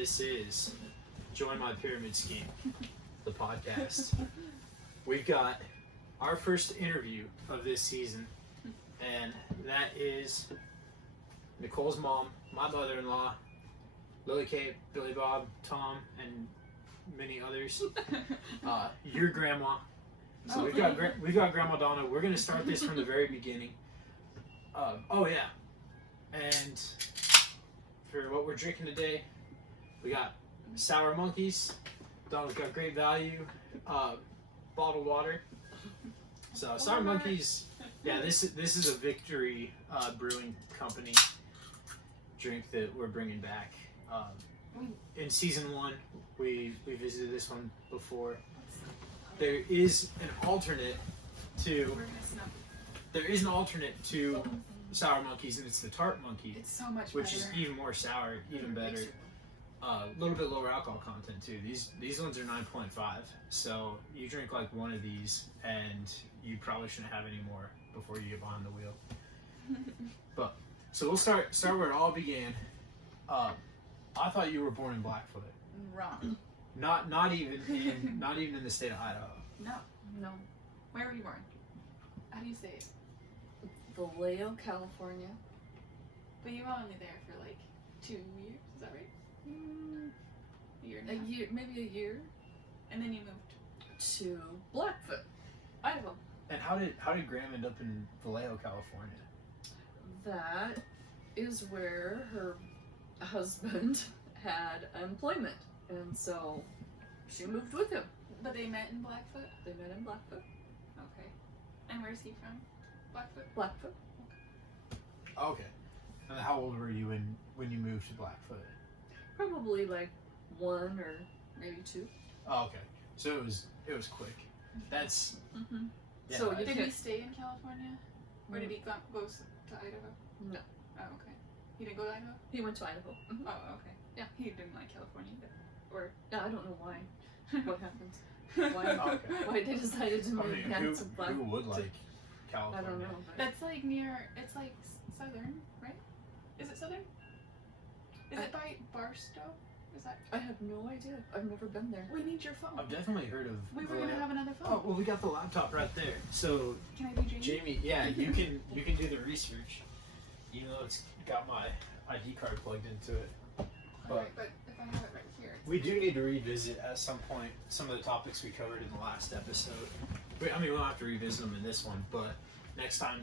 This is Join My Pyramid Scheme, the podcast. We've got our first interview of this season, and that is Nicole's mom, my mother-in-law, Lily Kate, Billy Bob, Tom, and many others. Your grandma. So we've got Grandma Donna. We're gonna start this from the very beginning. And for what we're drinking today, we got Sour Monkeys. Donna's got Great Value, bottled water. So Sour Monkeys. Yeah, this is a Victory Brewing Company drink that we're bringing back. In season 1, we visited this one before. There is an alternate to Sour Monkeys, and it's the Tart Monkey. It's so much which better. is even more sour, even better. A little bit lower alcohol content too. These ones are 9.5. So you drink like one of these, and you probably shouldn't have any more before you get behind the wheel. But so we'll start where it all began. I thought you were born in Blackfoot. Wrong. Not even in the state of Idaho. No. Where were you born? How do you say it? Vallejo, California. But you were only there for like 2 years, is that right? A year and a half? Maybe a year. And then you moved. To Blackfoot, Idaho. And how did Graham end up in Vallejo, California? That is where her husband had employment, and so she moved with him. But they met in Blackfoot? They met in Blackfoot. Okay. And where's he from? Blackfoot? Blackfoot. Okay. And how old were you when you moved to Blackfoot? Probably like 1 or maybe 2. Oh, okay. So it was quick. That's yeah, So I- you Did can't- he stay in California? Or did he go to Idaho? No, Oh, okay. He didn't go to Idaho? he went to Idaho. Oh, okay. Yeah. He didn't like California either. Or Yeah, I don't know why. What happened? Why? Okay. Why they decided to I move mean, back who to Blackfoot? who would like I California? don't know. But That's like near, it's like southern, right? Is it southern? Is it by Barstow? Is that? I have no idea. I've never been there. We need your phone. I've definitely heard of. We were gonna have another phone. Oh well, we got the laptop right there. So Can I be Jamie? Jamie, yeah, you can do the research. Even though it's got my ID card plugged into it. Alright, but if I have it right here. We do need to revisit at some point some of the topics we covered in the last episode. I mean, we don't have to revisit them in this one, but next time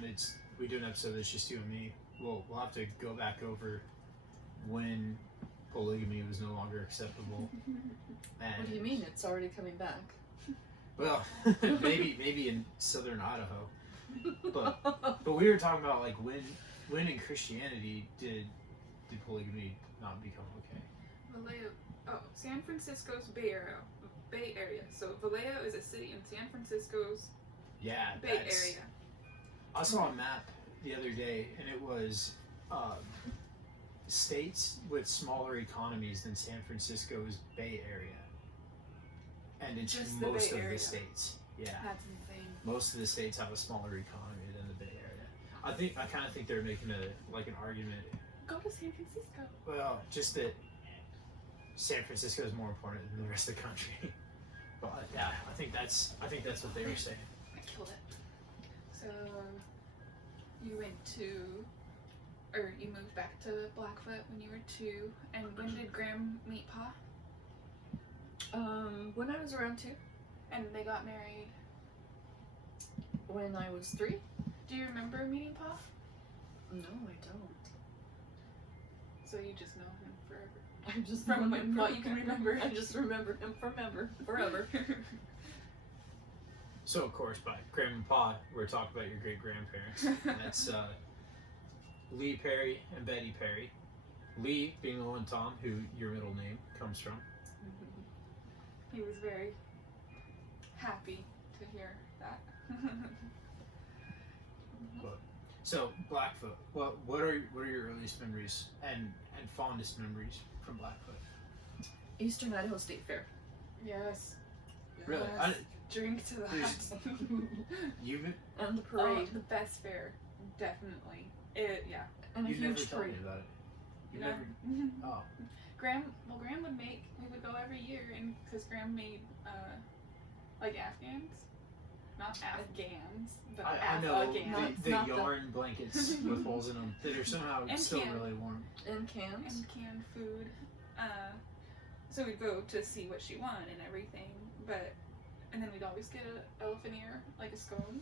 we do an episode that's just you and me, we'll have to go back over when polygamy was no longer acceptable. And, What do you mean? It's already coming back. well, maybe in southern Idaho, but we were talking about like when in Christianity did polygamy not become okay? Vallejo. Oh, San Francisco's Bay Area. So Vallejo is a city in San Francisco's Yeah, Bay Area. I saw a map the other day, and it was states with smaller economies than San Francisco's Bay Area, and it's Just the most Bay of Area. the states. Yeah, That's insane. most of the states have a smaller economy than the Bay Area. I kind of think they're making an argument. Go to San Francisco. Well, just that San Francisco is more important than the rest of the country. But yeah, I think that's what they were saying. I killed it. So you you moved back to Blackfoot when you were 2, and when did Graham meet Pa? When I was around 2, And they got married. when I was 3. Do you remember meeting Pa? No, I don't. So you just know him forever. I just From remember. what you can remember. I just remember him forever. So of course, by Graham and Pa, we're talking about your great grandparents. That's Lee Perry and Betty Perry. Lee being Owen Tom, who your middle name comes from. He was very happy to hear that. So Blackfoot, what are your earliest memories and fondest memories from Blackfoot? Eastern Idaho State Fair. Yes. Really? Yes. Drink to that. You've And the parade. Oh, the best fair, definitely. Yeah. And a you've never huge told me parade. about it. You No. never. Oh. Graham would make. We would go every year, and because Graham made like Afghans, not Afghans, but I know Afghans. the Not the- yarn blankets with holes in them that are somehow And still can. really warm. In cans. And canned food. So we'd go to see what she won and everything, and then we'd always get an elephant ear, like a scone,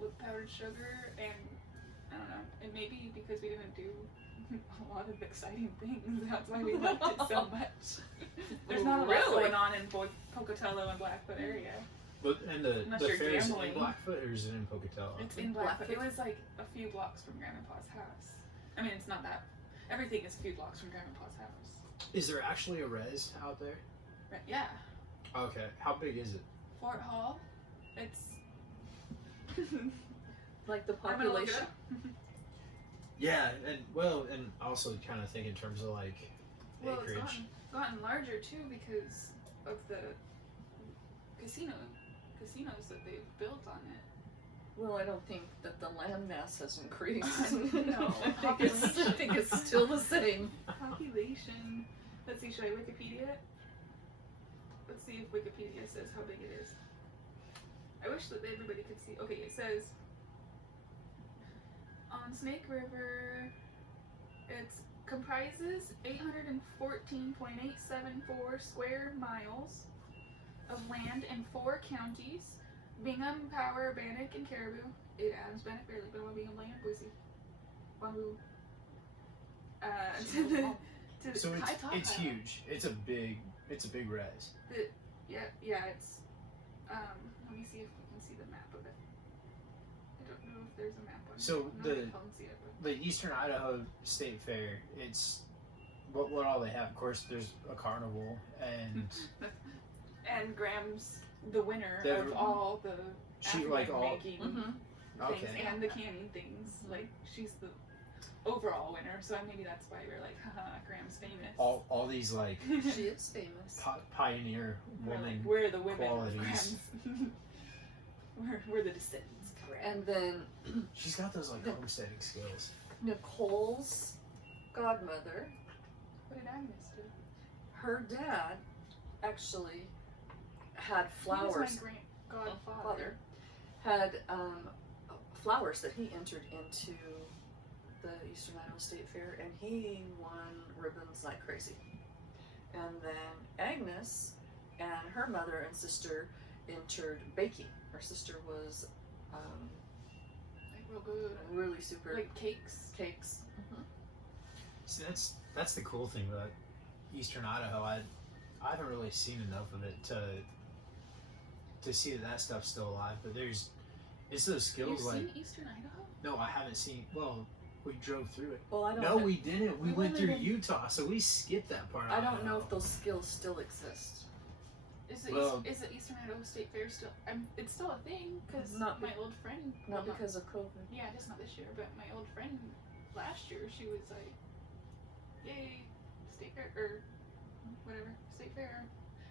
with powdered sugar, and I don't know, and maybe because we didn't do a lot of exciting things, that's why we liked it so much. There's not a lot Really? going on in Pocatello and Blackfoot area. But and the Unless the you're fair's in gambling. Blackfoot or is it in Pocatello? It's in Blackfoot. It was like a few blocks from Grandpa's house. I mean, it's not that. Everything is a few blocks from Grandpa's house. Is there actually a res out there? Right? Yeah. Okay. How big is it? Fort Hall. It's. Like the I'm gonna look it population. up. Yeah, and also kind of think in terms of like Well, it's acreage. gotten larger too because of the casinos that they've built on it. Well, I don't think that the land mass has increased. No, I think it's still the same. Population. Let's see. Should I Wikipedia it? Let's see if Wikipedia says how big it is. I wish that everybody could see. Okay, it says on Snake River, it comprises 814.874 square miles of land in 4 counties: Bingham, Power, Bannock, and Caribou. 8 Adams, Bannock, Fairley, Belmont, Bingham, Blaine, Boise. Wahoo. To the So Kaitaha. it's huge. It's a big res. Yeah, it's let me see if we can see the map of it. I don't know if there's a map on So it. I'm not gonna tell them to see it, but The Eastern Idaho State Fair. It's what all they have. Of course, there's a carnival and and Graham's the winner They're- of all the she like African all making Mm-hmm. things okay. and the canning things. Like she's the overall winner, so maybe that's why we're like, haha, Graham's famous. All these like She is famous. pioneer We're like, woman. we're the women qualities. of Graham's. we're the descendants of Graham. And then She's got those like homesteading skills. Nicole's godmother, What did Agnes do? her dad actually had He was flowers. my godfather. Father had flowers that he entered into the Eastern Iowa State Fair, and he won ribbons like crazy. And then Agnes and her mother and sister entered baking. Her sister was Like real good. really super Like cakes. cakes. See, that's the cool thing about Eastern Idaho. I haven't really seen enough of it to see that stuff's still alive. But it's those skills You've like seen Eastern Idaho? no, I haven't seen. Well, we drove through it. Well, I don't No, know. we didn't. We We went went through in- Utah, so we skipped that part. I don't know if those skills still exist. Is the Well- is the Eastern Idaho State Fair still? It's still a thing because Not my old friend. Not well, because of COVID. Yeah, just not this year, but my old friend last year, she was like, "Yay, State Fair or whatever State Fair."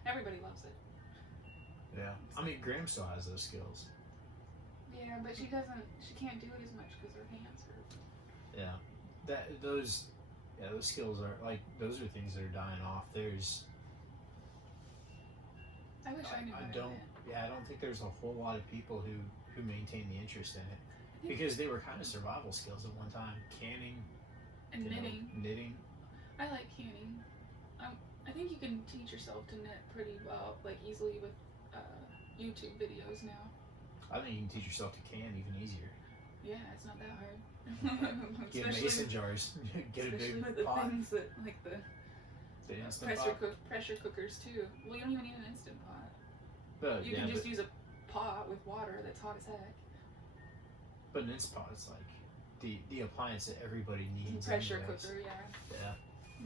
Everybody loves it. Yeah, I mean Graham still has those skills. Yeah, but she doesn't. She can't do it as much because her hands hurt. Yeah, those skills are like those are things that are dying off. I wish I knew. I how to don't. knit. Yeah, I don't think there's a whole lot of people who maintain the interest in it because they were kind of survival skills at one time. Canning And you know, knitting. knitting. I like canning. I think you can teach yourself to knit pretty well, like easily with YouTube videos now. I think you can teach yourself to can even easier. Yeah, it's not that hard. Get Especially- mason jars. Get a Especially big with the pot. things that, like the The instant pot. pressure cookers too. Well, you don't even need an instant pot. But, You yeah, can just but, use a pot with water that's hot as heck. but an instant pot is like the appliance that everybody needs. Pressure anyways. cooker, yeah.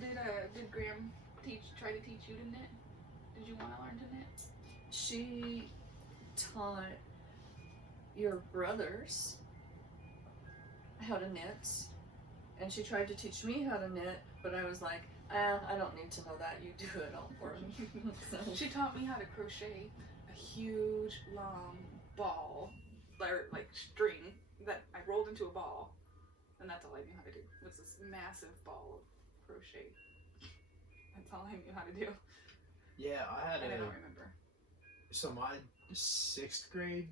Yeah. Did Graham try to teach you to knit? Did you want to learn to knit? She taught your brothers how to knit, and she tried to teach me how to knit, but I was like, I don't need to know that. You do it all for me. So, She taught me how to crochet a huge long ball, or like string that I rolled into a ball, and that's all I knew how to do. Was this massive ball of crochet. That's all I knew how to do. Yeah, I had And I a. don't remember. So my sixth grade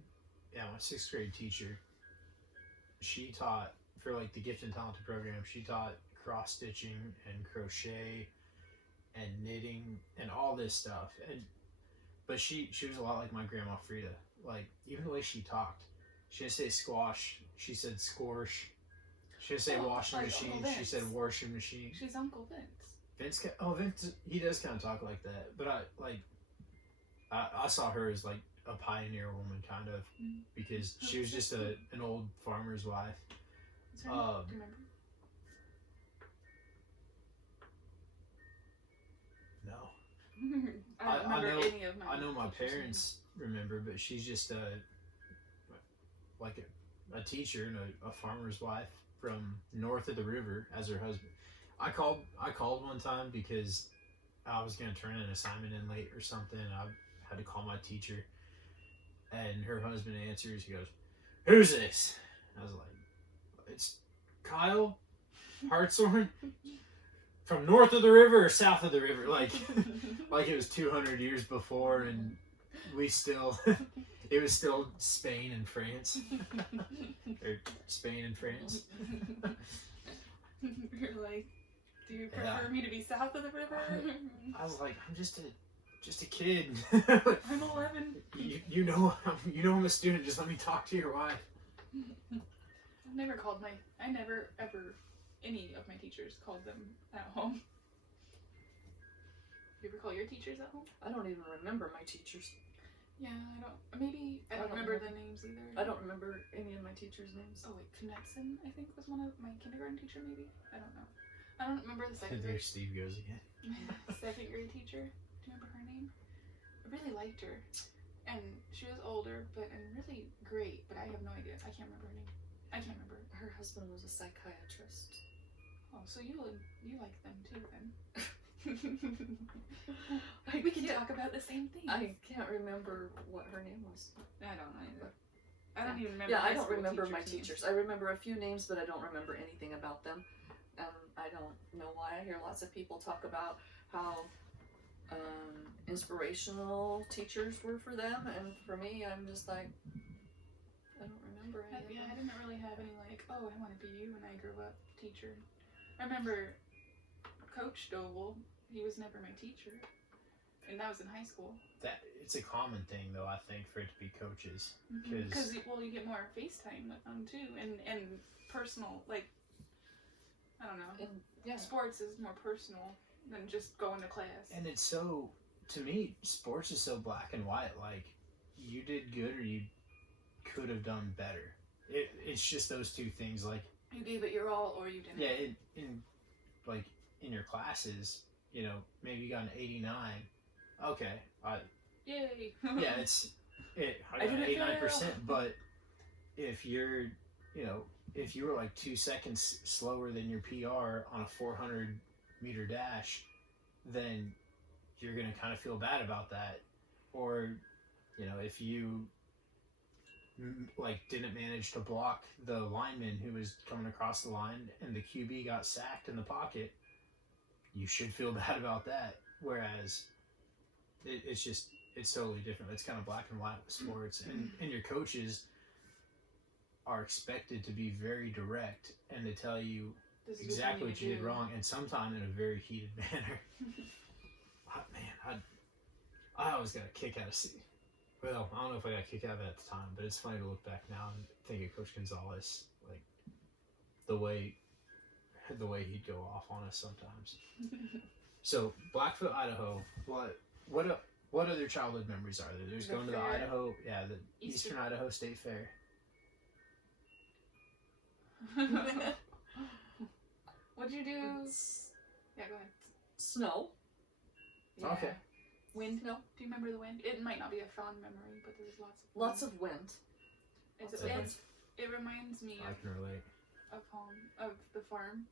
teacher, she taught for like the gifted and talented program. She taught cross stitching and crochet and knitting and all this stuff. But she was a lot like my grandma Frida. Like even the way she talked, she didn't say squash. She said squash. She didn't say washing like machine. Uncle She Vince. said washing machine. She's Uncle Vince. Vince, he does kind of talk like that. But I saw her as like a pioneer woman, kind of, because she was just an old farmer's wife. Is her name? Do you remember? No, I don't remember any of my. I know my teachers' parents remember, but she's just like a teacher and a farmer's wife from north of the river as her husband. I called one time because I was gonna turn an assignment in late or something. I had to call my teacher, and her husband answers. He goes, "Who's this?" I was like, "It's Kyle Hartshorn from north of the river or south of the river." Like it was 200 years before, and we still. It was still Spain and France. Or Spain and France. You're like, do you prefer me to be south of the river? I was like, I'm just a kid. I'm 11. You know I'm a student. Just let me talk to your wife. I never ever, any of my teachers called them at home. You ever call your teachers at home? I don't even remember my teachers. Yeah, I don't remember the names either. I don't remember any of my teachers' names. Oh wait, Knudsen, I think, was one of my kindergarten teacher, maybe? I don't know. I don't remember the second There grade. Steve goes again. Second grade teacher. Do you remember her name? I really liked her. And she was older, and really great, but I have no idea. I can't remember her name. I can't remember. Her husband was a psychiatrist. Oh, so you like them too then? We can talk about the same thing. I can't remember what her name was. I don't either. I don't even remember. Yeah, I don't remember my teachers. I remember a few names, but I don't remember anything about them. And I don't know why. I hear lots of people talk about how inspirational teachers were for them, and for me, I'm just like, I don't remember any. I didn't really have any like, oh, I want to be you when I grew up teacher. I remember Coach Doble. He was never my teacher, and that was in high school. It's a common thing, though, I think, for it to be coaches, because you get more FaceTime with them too, and personal, like, I don't know. And, sports is more personal than just going to class. And it's so, to me, sports is so black and white. Like, you did good or you could have done better. It's just those two things. Like, you gave it your all or you didn't. Yeah, in your classes, maybe you got an 89. Okay, yay. Yeah, I got 89%. But if you're, if you were like 2 seconds slower than your PR on a 400 meter dash, then you're gonna kind of feel bad about that. Or, if you didn't manage to block the lineman who was coming across the line and the QB got sacked in the pocket, you should feel bad about that. Whereas it's totally different. It's kind of black and white with sports, and your coaches are expected to be very direct and to tell you exactly what you did wrong, and sometimes in a very heated manner. I always got a kick out of well, I don't know if I got a kick out of it at the time, but it's funny to look back now and think of Coach Gonzalez, like the way he'd go off on us sometimes. So Blackfoot, Idaho. What other childhood memories are there? There's going to the Idaho, the Eastern Idaho State Fair. What'd you do? Yeah, go ahead. Snow. Yeah. Okay. Wind? No. Do you remember the wind? It might not be a fond memory, but there's lots of wind. It reminds me I can relate. of home, of the farm.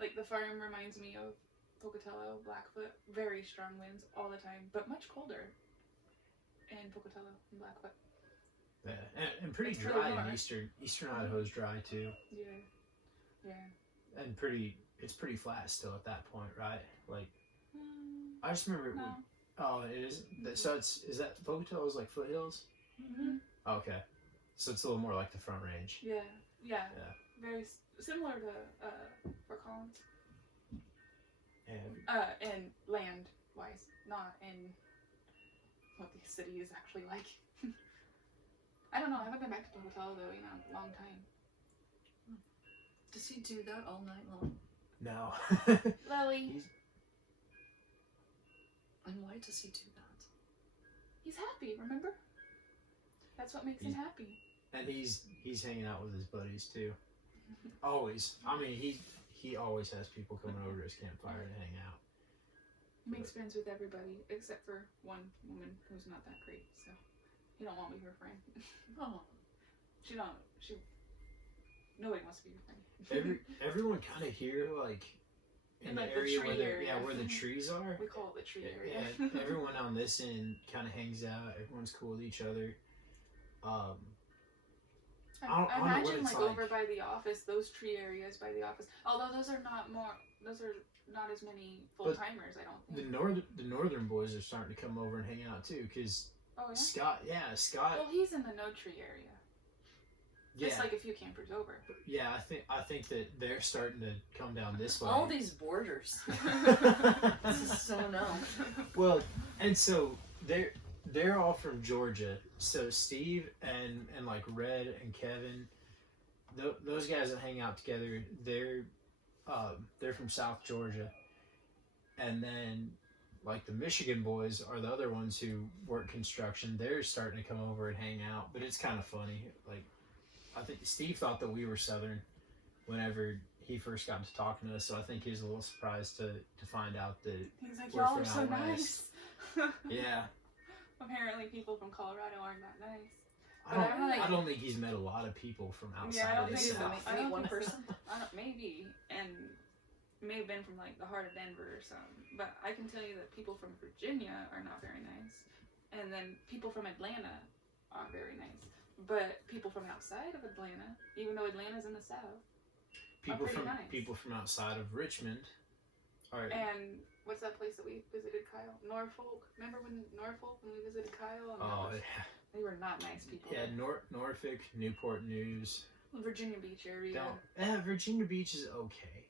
Like, the farm reminds me of Pocatello, Blackfoot. Very strong winds all the time, but much colder in Pocatello and Blackfoot. Yeah, and pretty It's dry really in Eastern Idaho's dry too. Yeah. And it's pretty flat still at that point, right? Like, I just remember. No. Oh, it is. So is that Pocatello is like foothills? Mm-hmm. Okay, so it's a little more like the Front Range. Yeah. Yeah. Very similar to Fort Collins. Yeah. And land wise, not in what the city is actually like. I don't know. I haven't been back to Pocatello though in a long time. Does he do that all night long? No. Lily. And why does he do that? He's happy, remember? That's what makes him happy. And he's hanging out with his buddies too. Always. I mean, he always has people coming over to his campfire to hang out. He makes friends with everybody except for one woman who's not that great, so he don't want to be her friend. Oh. Nobody wants to be your friend. Everyone kind of here, like in the like area the where tree the area. where the trees are. We call it the tree area. Yeah, everyone on this end kind of hangs out. Everyone's cool with each other. I don't know what imagine it's like like. over by the office, those tree areas by the office. Although those are not as many full timers. I don't think. The northern boys are starting to come over and hang out too, because Oh yeah. Scott. Well, he's in the no tree area. Yeah, Just like a few campers over. yeah. I think that they're starting to come down this way. All these borders. This is so no. Well, and so they're all from Georgia. So Steve and like Red and Kevin, those guys that hang out together, they're from South Georgia. And then like the Michigan boys are the other ones who work construction. They're starting to come over and hang out, but it's kind of funny. Like I think Steve thought that we were Southern whenever he first got to talking to us, so I think he was a little surprised to find out that He's like, we're y'all from are so out nice. west. Yeah. Apparently, people from Colorado aren't that nice. I don't think he's met a lot of people from outside Yeah, I don't of the think so. South. I don't one think so. person. Maybe, and may have been from like the heart of Denver or something. But I can tell you that people from Virginia are not very nice, and then people from Atlanta aren't very nice. But people from outside of Atlanta, even though Atlanta's in the South, People pretty from nice. people from outside of Richmond. Are And what's that place that we visited, Kyle? Norfolk. Remember when we visited Kyle? And oh yeah. they were not nice people. Yeah, Norfolk, Newport News. Virginia Beach area. Virginia Beach is okay,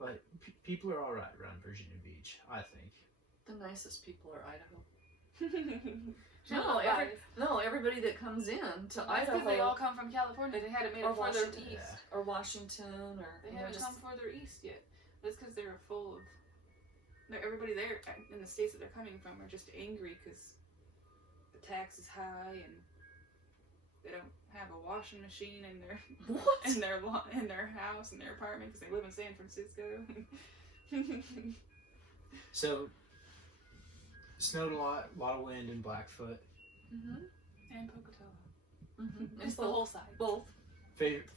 but people are all right around Virginia Beach, I think. The nicest people are Idaho. Everybody that comes in to Idaho. Because they all come from California. They hadn't made it further east. Or Washington, or they haven't come further east yet. That's because they're full of. Everybody there in the states that they're coming from are just angry because the tax is high and they don't have a washing machine in their in their house, in their apartment, because they live in San Francisco. So, snowed a lot of wind in Blackfoot. Mm-hmm. And Pocatello. Mm-hmm. It's the whole side. Both.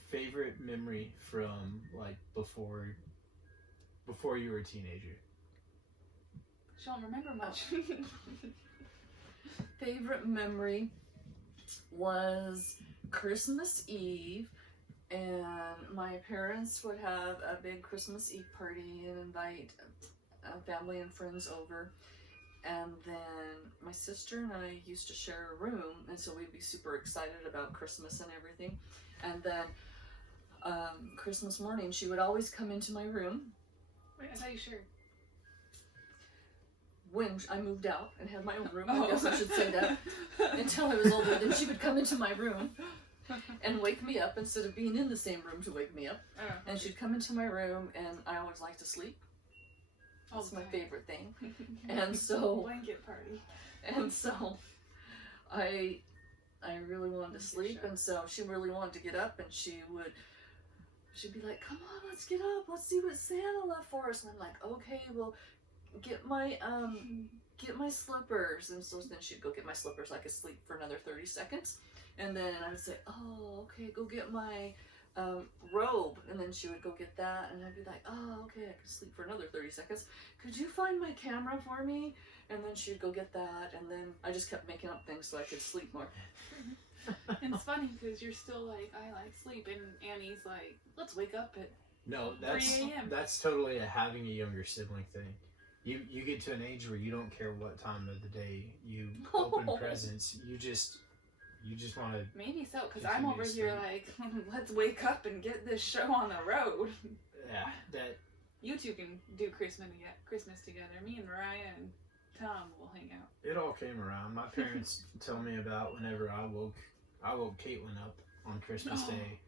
Favorite memory from like before you were a teenager? She don't remember much. Favorite memory was Christmas Eve, and my parents would have a big Christmas Eve party and invite family and friends over. And then my sister and I used to share a room, and so we'd be super excited about Christmas and everything. And then Christmas morning, she would always come into my room. Wait, I thought you shared. When I moved out and had my own room, I guess I should say that, until I was older, then she would come into my room and wake me up instead of being in the same room to wake me up. And she'd come into my room, and I always liked to sleep. That's my favorite thing. And so blanket party. And so I really wanted to sleep, and so she really wanted to get up, and she'd be like, "Come on, let's get up. Let's see what Santa left for us." And I'm like, "Okay, well, get my slippers." And so then she'd go get my slippers. I could sleep for another 30 seconds, and then I would say, "Oh, okay, go get my robe." And then she would go get that, and I'd be like, "Oh, okay, I could sleep for another 30 seconds. Could you find my camera for me?" And then she'd go get that, and then I just kept making up things so I could sleep more. And it's funny because you're still like, "I like sleep," and Annie's like, "Let's wake up at No, 3 a.m. that's totally having a younger sibling thing. You get to an age where you don't care what time of the day you open presents. You just want to. Maybe so, because Continue I'm over to here sleep. like, let's wake up and get this show on the road. Yeah, that. You two can do Christmas together. Me and Mariah and Tom will hang out. It all came around. My parents told me about whenever I woke Caitlin up on Christmas Oh. Day,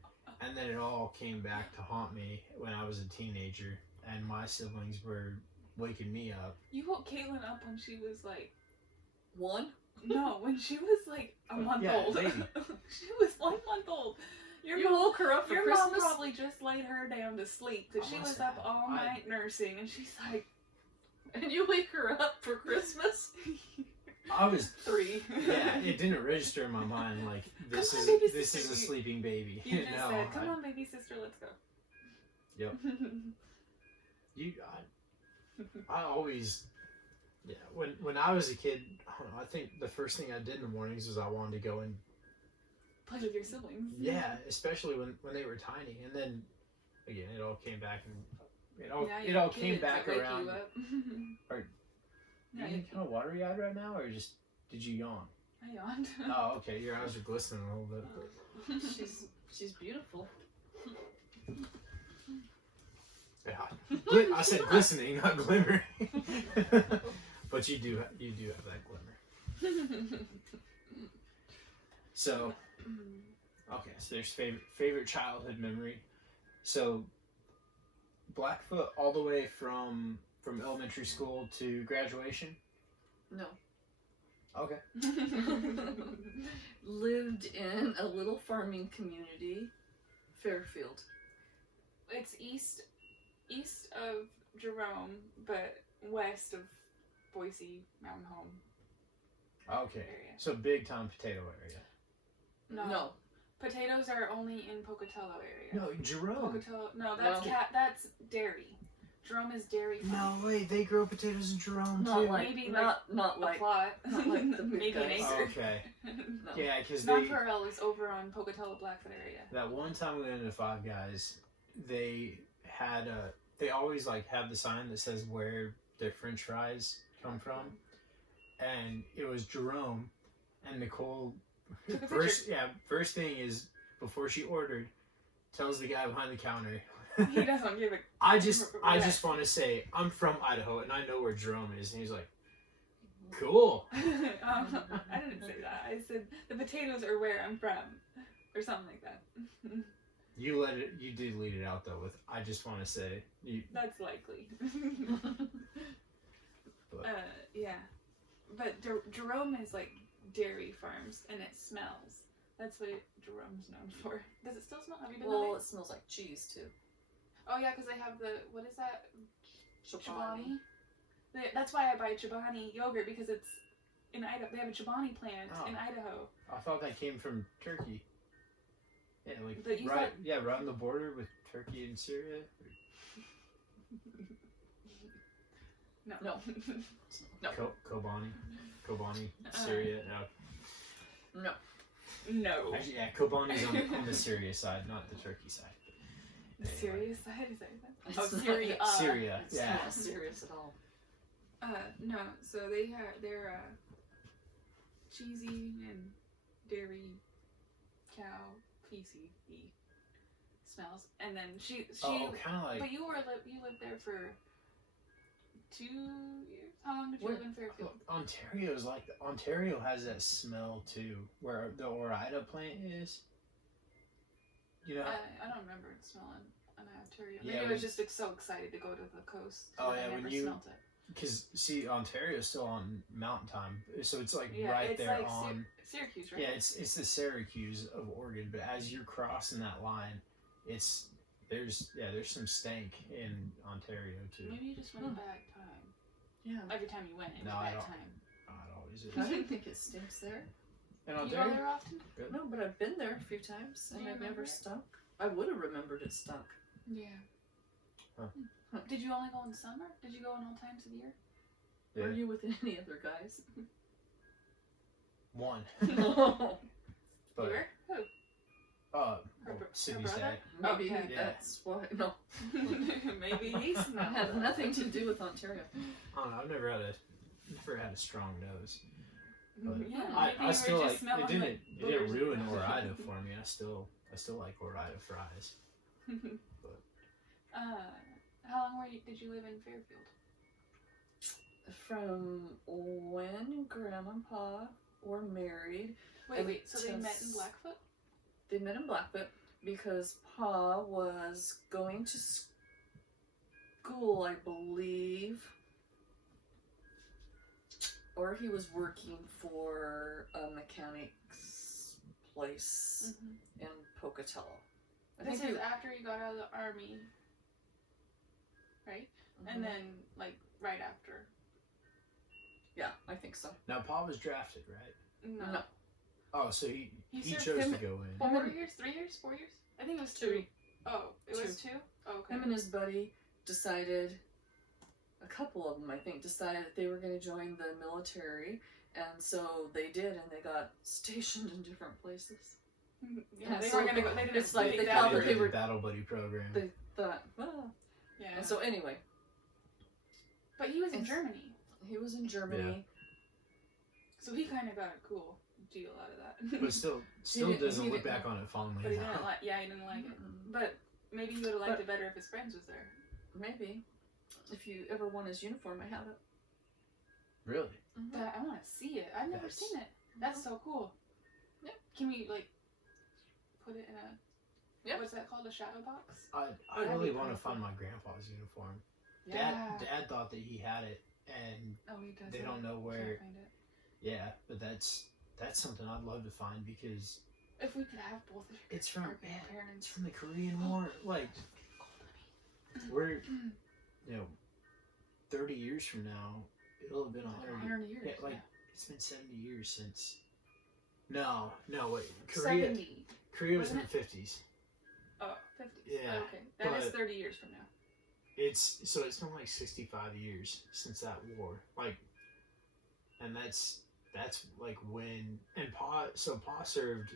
and then it all came back to haunt me when I was a teenager, and my siblings were waking me up. You woke Caitlin up when she was like, 1? no, when she was like a month Yeah, old. baby. She was 1 month old. Your You mom, woke her up for your Christmas? mom probably just laid her down to sleep because I she must was up have. all night nursing, and she's like, And you wake her up for Christmas? I was 3. yeah, it didn't register in my mind like this Come on, is baby this is sister. a sleeping baby. You just No, said, "Come on, baby sister, let's go." Yep. I always, yeah. When I was a kid, I don't know, I think the first thing I did in the mornings was I wanted to go and Play with your siblings. yeah, especially when they were tiny, and then again it all came back and Now it you all have came kids back that wake around. you up. Are Now you kind of watery eyed right now, or just did you yawn? I yawned. Oh, okay, your eyes are glistening a little bit. She's beautiful. Yeah, I said glistening, not glimmering. But you do have that glimmer. So, okay, so there's favorite childhood memory. So, Blackfoot all the way from elementary school to graduation. No. Okay. Lived in a little farming community, Fairfield. It's east of Jerome, but west of Boise Mountain Home Okay. area. So big time potato area. No. Potatoes are only in Pocatello area. No, Jerome. Pocatello. No, that's No. that's dairy. Jerome is dairy farm. No way, they grow potatoes in Jerome Not too. like Maybe not A like plot. not like the big Maybe an guys. acre. Okay. no. Yeah, because Nonpareil is over on Pocatello Blackfoot area. that one time we went into Five Guys, they had they always like have the sign that says where their French fries come from, and it was Jerome, and Nicole. Took a First thing is before she ordered, tells the guy behind the counter. He doesn't give a. I just want to say I'm from Idaho and I know where Jerome is, and he's like, cool. I didn't say that. I said the potatoes are where I'm from, or something like that. You did lead it out though with I just want to say you. That's likely. But- Yeah, but Jerome is like dairy farms, and it smells. That's what Jerome's known for. Does it still smell? Have you been Well, there? it smells like cheese too. Oh yeah, because they have the what is that? Chobani. That's why I buy Chobani yogurt, because it's in Idaho. They have a Chobani plant in Oh. Idaho. I thought that came from Turkey. Yeah, like But you right on the border with Turkey and Syria. No. No. No. Kobani, Syria. No. No. No. Actually, yeah, Kobani's on the Syria side, not the Turkey side. The Anyway. serious side, is that what you It's said? Oh, not- Syria. Syria, It's yeah. not serious at all. No. So they're cheesy and dairy cow feces smells, and then she. Oh, kind of like. But you lived there for 2 years. How long did you Where- live in Fairfield? Ontario has that smell too, where the Ore-Ida plant is. You know. I don't remember it smelling in Ontario. Yeah, Maybe I when- was just so excited to go to the coast. Oh, and yeah, I when never you- smelled it. Because see, Ontario's still on mountain time, so it's like Yeah, right it's there like on. Syracuse, right? Yeah, it's the Syracuse of Oregon, but as you're crossing that line, there's some stank in Ontario too. Maybe you just went back time. Yeah. Every time you went, it was No, I bad don't. time. It always is. I didn't think it stinks there. In You go Ontario, there often? No, but I've been there a few times Do and you I've remember never it? stunk. I would have remembered it stunk. Yeah. Huh. Did you only go in summer? Did you go in all times of the year? Yeah. Were you with any other guys? one. No. But You were? Who? Sydney's brother? dad. Maybe Okay. that's why. No, Maybe he's it not. had nothing to do with Ontario. I don't know. I've never had a strong nose. But Yeah, I maybe you still were like just smelling it. Didn't like it didn't boogers. ruin Ore-Ida for me. I still like Ore-Ida fries. How long did you live in Fairfield? From when Grandma and Pa were married, Wait, so they Until met in Blackfoot? they met in Blackfoot because Pa was going to school, I believe, or he was working for a mechanic's place in Pocatello. I This think is after you got out of the army, right? And then, like, right after. yeah, I think so. Now Pa was drafted, right? No. Oh, so he served chose him- to go in. 4 years? 3 years? 4 years? I think it was 2. 2. Oh, it was 2? Oh, okay. Him and his buddy decided, a couple of them I think, decided that they were going to join the military, and so they did, and they got stationed in different places. Yeah, they so weren't gonna go. They didn't. it's like think they that thought through. that they were- battle buddy program. They thought, well, Yeah. and so anyway, But he was in It's- Germany, he was in Germany. so he kind of got a cool deal out of that. But still didn't- doesn't he look didn't- back on it fondly. But he now. didn't like. Yeah, he didn't like it. Mm-mm. But maybe he would have liked But- it better if his friends was there. Maybe. If you ever want his uniform, I have it. Really? But I want to see it. I've never That's- seen it. That's so cool. Yeah. Can we like put it in a? Yeah. What's that called? A shadow box? I that'd really be want to cool. find my grandpa's uniform. Yeah. Dad thought that he had it, and Oh, he does. they it. don't know where. Can't find it. Yeah, but that's something I'd love to find because If we could have both of it's from our it's grandparents. from the Korean War. Like we're 30 years from now, it'll have been 100. 100 years. Yeah, like yeah. it's been 70 years since. No, wait. Korea 70. Korea was in the Wasn't 50s. Oh, 50s. Yeah, Oh, okay. That is but- 30 years from now. It's been like 65 years since that war. Like, and that's like when Pa served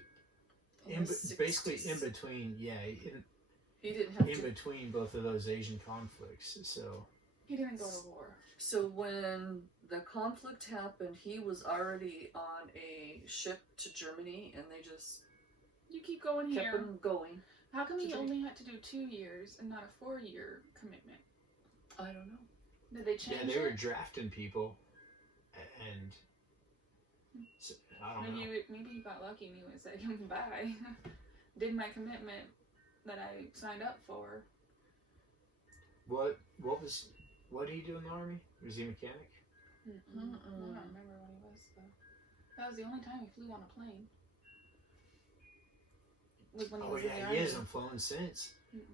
basically in between. Yeah, He didn't have in to. between both of those Asian conflicts. So He didn't go to war. So when the conflict happened, he was already on a ship to Germany, and they just You keep going kept here. him going. How come he to only had to do 2 years and not a 4-year commitment? I don't know. Did they change yeah, they were it? drafting people, and so, I don't know. Maybe he got lucky and he was like, bye. Did my commitment that I signed up for. What did he do in the army? Was he a mechanic? I don't remember what he was though. That was the only time he flew on a plane. Was when he Oh was in yeah, the he army. hasn't flown since.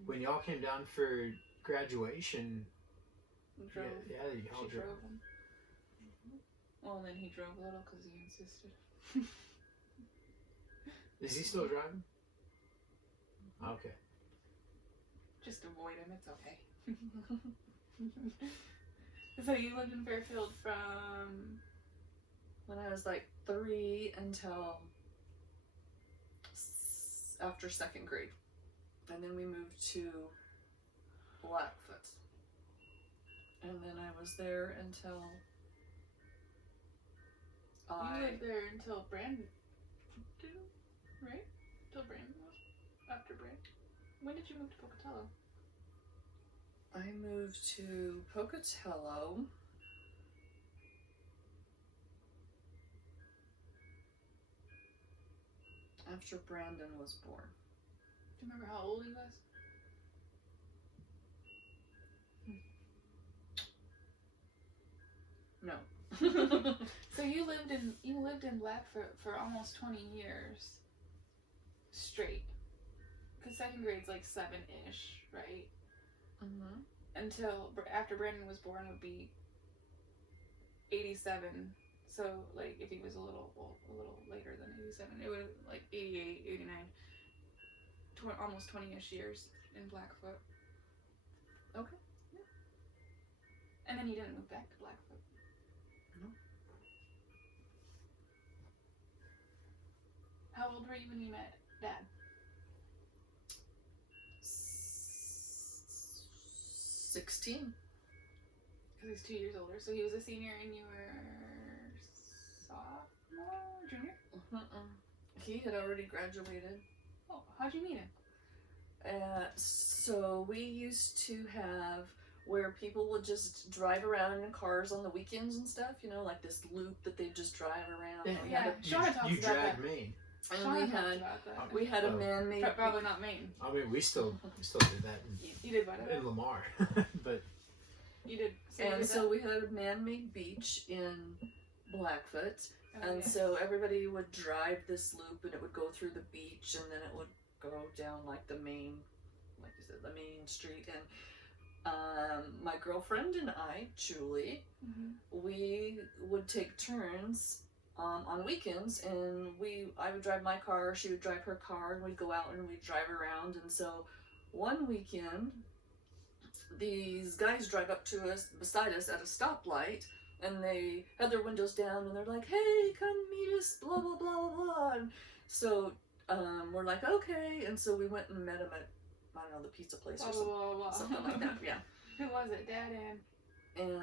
When y'all came down for graduation, Drove. yeah, y'all She drove. drove him. Well, then he drove little because he insisted. Is he still driving? Okay. Just avoid him. It's okay. So you lived in Fairfield from When I was like 3 until after 2nd grade, and then we moved to Blackfoot, and then I was there until you lived there until Brandon, right? Till Brandon was after Brandon. When did you move to Pocatello? I moved to Pocatello after Brandon was born. Do you remember how old he was? No. So you lived in Blackfoot for almost 20 years straight. Because 2nd grade's like 7-ish, right? Mm-hmm. Until after Brandon was born would be 87. So like if he was a little later than 87, it would like 88, 89, almost 20-ish years in Blackfoot. Okay. And then you didn't move back to Blackfoot. No. How old were you when you met Dad? 16. Because he's 2 years older. So he was a senior and you were sophomore, junior? He had already graduated. Oh, how'd you meet him? So we used to have where people would just drive around in cars on the weekends and stuff, you know, like this loop that they just drive around. Yeah, Shauna talks You about drag that. Maine. And Shauna we talks had about that. we had a man-made. But probably not Maine. I mean, we still did that You did what? in Lamar, but You did. So you And did so that? we had a man-made beach in Blackfoot, Oh, and yeah. so everybody would drive this loop, and it would go through the beach, and then it would go down like the main, like you said, the main street. And my girlfriend and I, Julie, we would take turns on weekends, and I would drive my car, she would drive her car, and we'd go out and we'd drive around. And so one weekend, these guys drive up to us, beside us at a stoplight, and they had their windows down, and they're like, "Hey, come meet us, blah blah blah blah blah." And so we're like, "Okay," and so we went and met them at, I don't know, the pizza place or Blah, blah, blah, blah. something like that. Yeah. Who was it? Dad and. And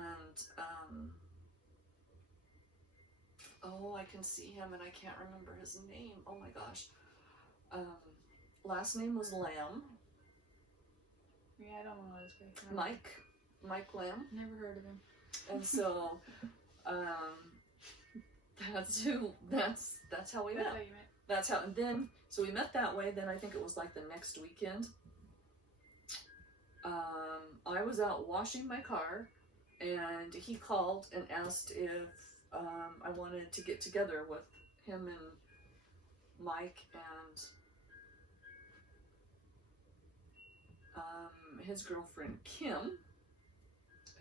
oh, I can see him, and I can't remember his name. Oh my gosh. Last name was Lamb. Yeah, I don't know his face. Mike Lamb. Never heard of him. And so, that's how we That's met. how you met. That's how, and then, so we met that way. Then I think it was like the next weekend. I was out washing my car, and he called and asked if I wanted to get together with him and Mike and his girlfriend Kim,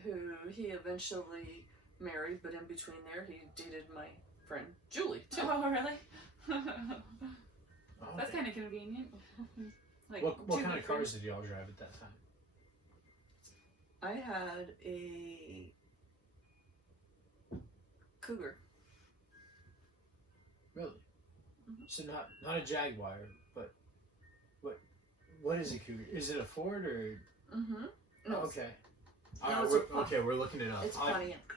who he eventually married, but in between there he dated my friend Julie too. Oh, really? oh, That's kind of convenient. Like, what two kind good of cars friends. did y'all drive at that time? I had a Cougar. Really? Mhm. So not a Jaguar, but what is a Cougar? Is it a Ford or? Mm-hmm. No, Oh, okay. No, it's We're looking it up. it's Pontiac.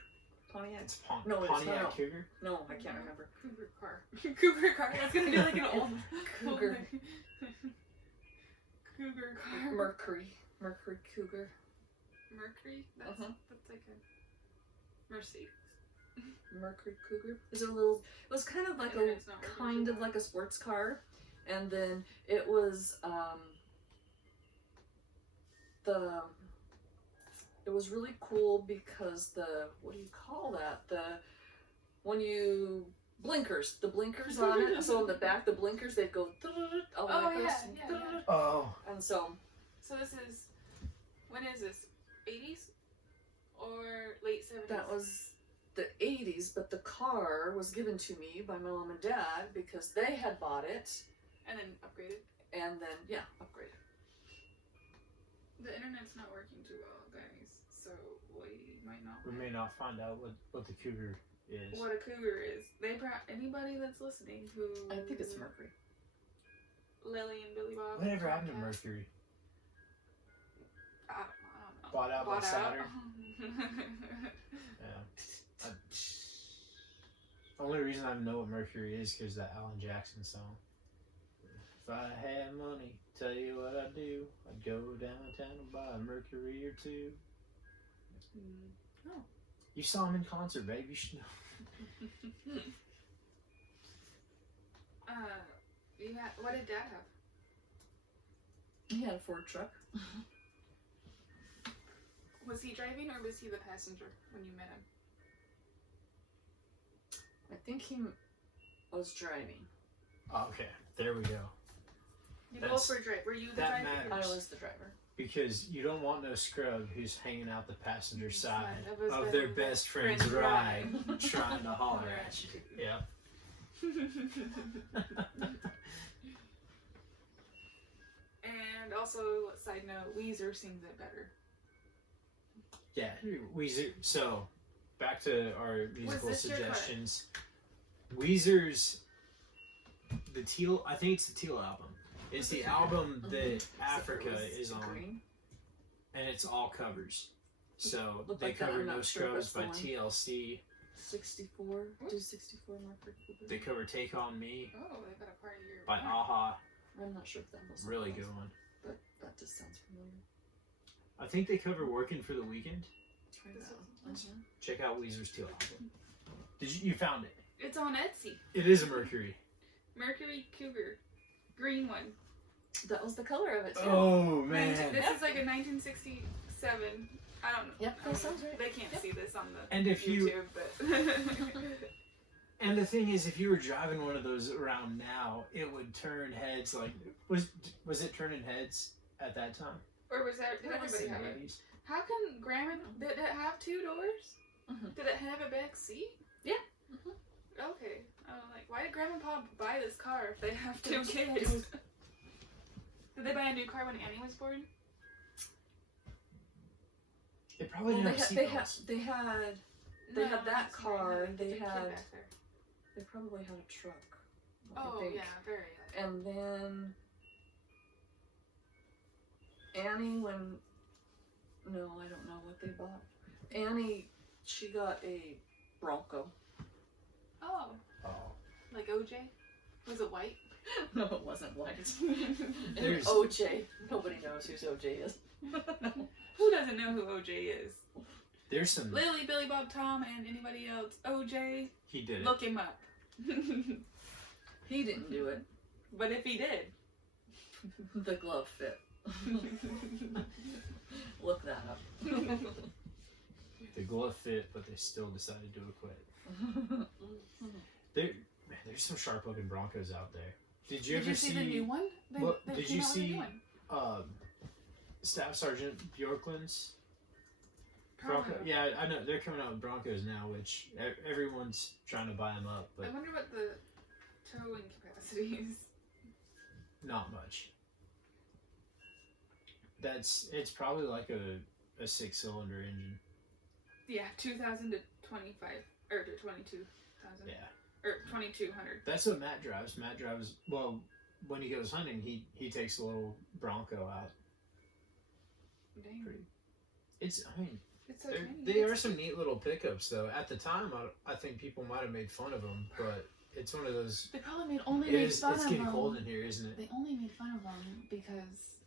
Pontiac. It's No, it's Pontiac not. Cougar. No, I can't remember. Cougar car. Cougar car. That's gonna be like an old Cougar. Cougar car. Mercury Cougar. Mercury. That's like a Mercy. Mercury Cougar. Is it a little? It was kind of like Internet's not working kind too of well. like a sports car, and then it was it was really cool because what do you call that? When you the blinkers on it. So in the back, the blinkers, they'd go all the way Oh, across. yeah. Oh. And so So this is, when is this? 80s or late 70s? that was the 80s, but the car was given to me by my mom and dad because they had bought it, And then upgraded. and then upgraded. The internet's not working too well, guys. So we might not. We may not find out what the Cougar is. What a cougar is. Anybody that's listening who. I think it's Mercury. Lily and Billy Bob. Whatever happened to podcast. Mercury? I don't know. Bought out by Saturn. Yeah. Yeah. The only reason I know what Mercury is because that Alan Jackson song. If I had money, tell you what I'd do. I'd go downtown and buy a Mercury or two. Oh. You saw him in concert, babe. You should know. What did Dad have? He had a Ford truck. Was he driving or was he the passenger when you met him? I think he was driving. Oh, okay, there we go. You That's- both were driving. Were you the that driver? matters. I was the driver. Because you don't want no scrub who's hanging out the passenger side Of his of their best friend's ride, ride. trying to holler at you. Yep. And also, side note, Weezer sings it better. Yeah, Weezer. So, back to our musical this your car? suggestions. Weezer's the Teal. I think it's the Teal album. It's the album that Africa Except it was is on, green. and it's all covers So Look they like that. cover I'm No not sure if Scrubs by that's the one. TLC. 64. Do 64 mark for Cooper? They cover Take On Me Oh, they got a part of your. by Aha. I'm not sure if that was Really one, good one. but that just sounds familiar. I think they cover Working for the Weekend. Try This that is- one. Check out Weezer's Teal album. You found it? It's on Etsy. It is a Mercury. Mercury Cougar, green one. That was the color of it too. Oh man. This is like a 1967. I don't know. Yep, I don't that sounds know. right. They can't Yep. see this on the And if you YouTube, but and the thing is, if you were driving one of those around now, it would turn heads. Like was it turning heads at that time? or was that? Did That was everybody In have the it? 80s? How come Grandma did it have two doors? Mhm. Did it have a back seat? Yeah. Okay. Like, why did Grandma and Pop buy this car if they have two It kids? was- Did they buy a new car when Annie was born? They probably Well, didn't they have had seatbelts. they had No, had that that's right. car, There's they a kid had- back there. they probably had a truck. I Oh think. yeah, very. And then Annie, no, I don't know what they bought. Annie, she got a Bronco. Oh, Oh. like OJ? Was it white? No, it wasn't white. There's- OJ. Nobody knows who OJ is. Who doesn't know who OJ is? There's some. Lily, Billy Bob Tom, and anybody else. OJ, He did it. look him up. He didn't do it. But if he did, The glove fit. Look that up. The glove fit, but they still decided to quit. There's some sharp looking Broncos out there. Did you ever see the new one? They did came you out with a new see one. Staff Sergeant Bjorklund's Probably. Bronco? Yeah, I know they're coming out with Broncos now, which everyone's trying to buy them up, I but wonder what the towing capacity is. not much. It's probably like a 6-cylinder engine. Yeah, 2,000 to 25 or to 22,000. Yeah, Or 2,200. that's what Matt drives. Matt drives well when he goes hunting. He takes a little Bronco out. Dang. Pretty. It's I mean. It's so tiny. They are some neat little pickups, though. At the time, I think people might have made fun of them, but it's one of those. They probably only It made is. fun It's of getting them. cold in here, isn't it? They only made fun of them because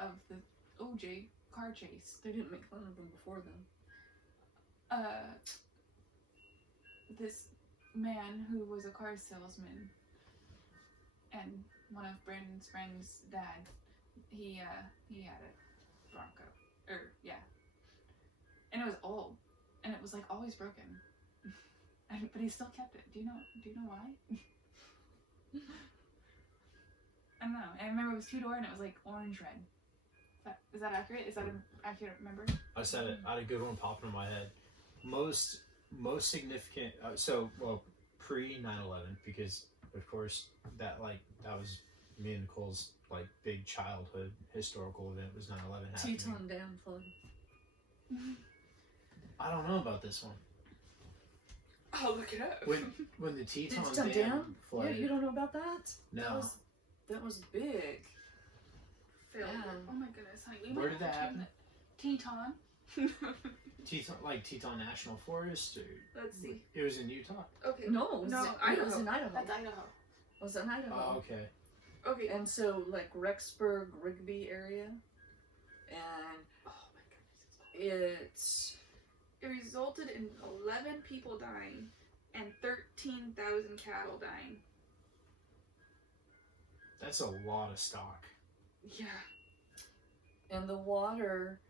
of the OJ car chase. They didn't make fun of them before then. This man who was a car salesman and one of Brandon's friends' dad, he had a Bronco. And it was old. And it was like always broken. But he still kept it. Do you know why? I don't know. I remember it was 2-door and it was like orange red. Is that accurate? Is that an accurate remember? I said it. I had a good one popping in my head. Most significant. Pre 9/11, because of course that was me and Nicole's like big childhood historical event was 9/11 happening. Teton Dam flood. I don't know about this one. I'll look it up. When the Teton Teton Dam Dam? Yeah, flooded. you don't know about that? No. That was big. Failure. Yeah. Oh my goodness, honey. We Where might did that have to happen? Teton. Teton National Forest, or Let's see. it was in Utah. Okay. No, it was, No, it Idaho. was in Idaho. That's Idaho. It was in Idaho. Oh, okay. Okay. And so, like, Rexburg, Rigby area. And Oh my goodness. it's... It resulted in 11 people dying and 13,000 cattle dying. That's a lot of stock. Yeah. And the water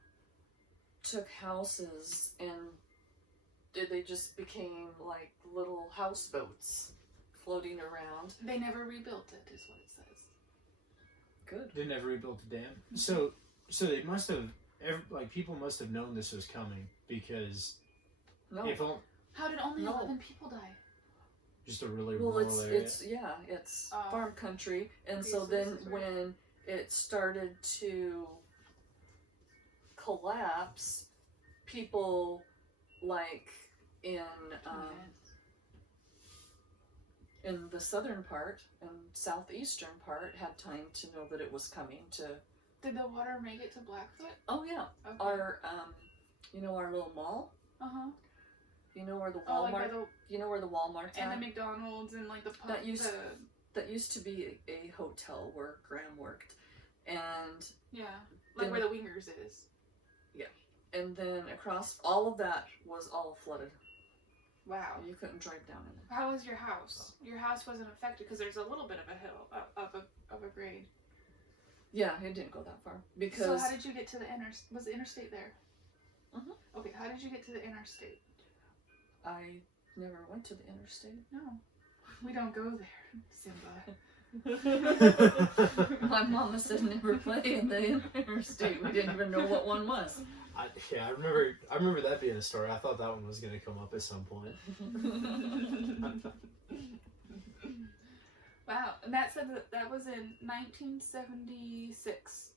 took houses and they just became like little houseboats floating around. They never rebuilt it, is what it says. Good. They never rebuilt the dam. So they must have. People must have known this was coming, because No. if How did only No. 11 people die? just a really Well, rural area. it's Oh. farm country, and so Obviously, then this is right. when it started to collapse, people like in the southern part and southeastern part had time to know that it was coming to. Did the water make it to Blackfoot? Oh yeah, Okay. our You know our little mall? Uh-huh. You know where the Oh, Walmart? like by the, You know where the Walmart's and at? the McDonald's and like the pub. That used to be a hotel where Graham worked, and yeah, like then, where the Wingers is. and then across all of that was all flooded. Wow. You couldn't drive down in it. How was your house? Your house wasn't affected because there's a little bit of a hill of a grade. Yeah, it didn't go that far because. So how did you get to the was the interstate there? Mhm. Okay, how did you get to the interstate? I never went to the interstate. No, we don't go there, Simba. My mama said never play in the interstate. We didn't even know what one was. I remember that being a story. I thought that one was going to come up at some point. Wow, and that said that was in 1976.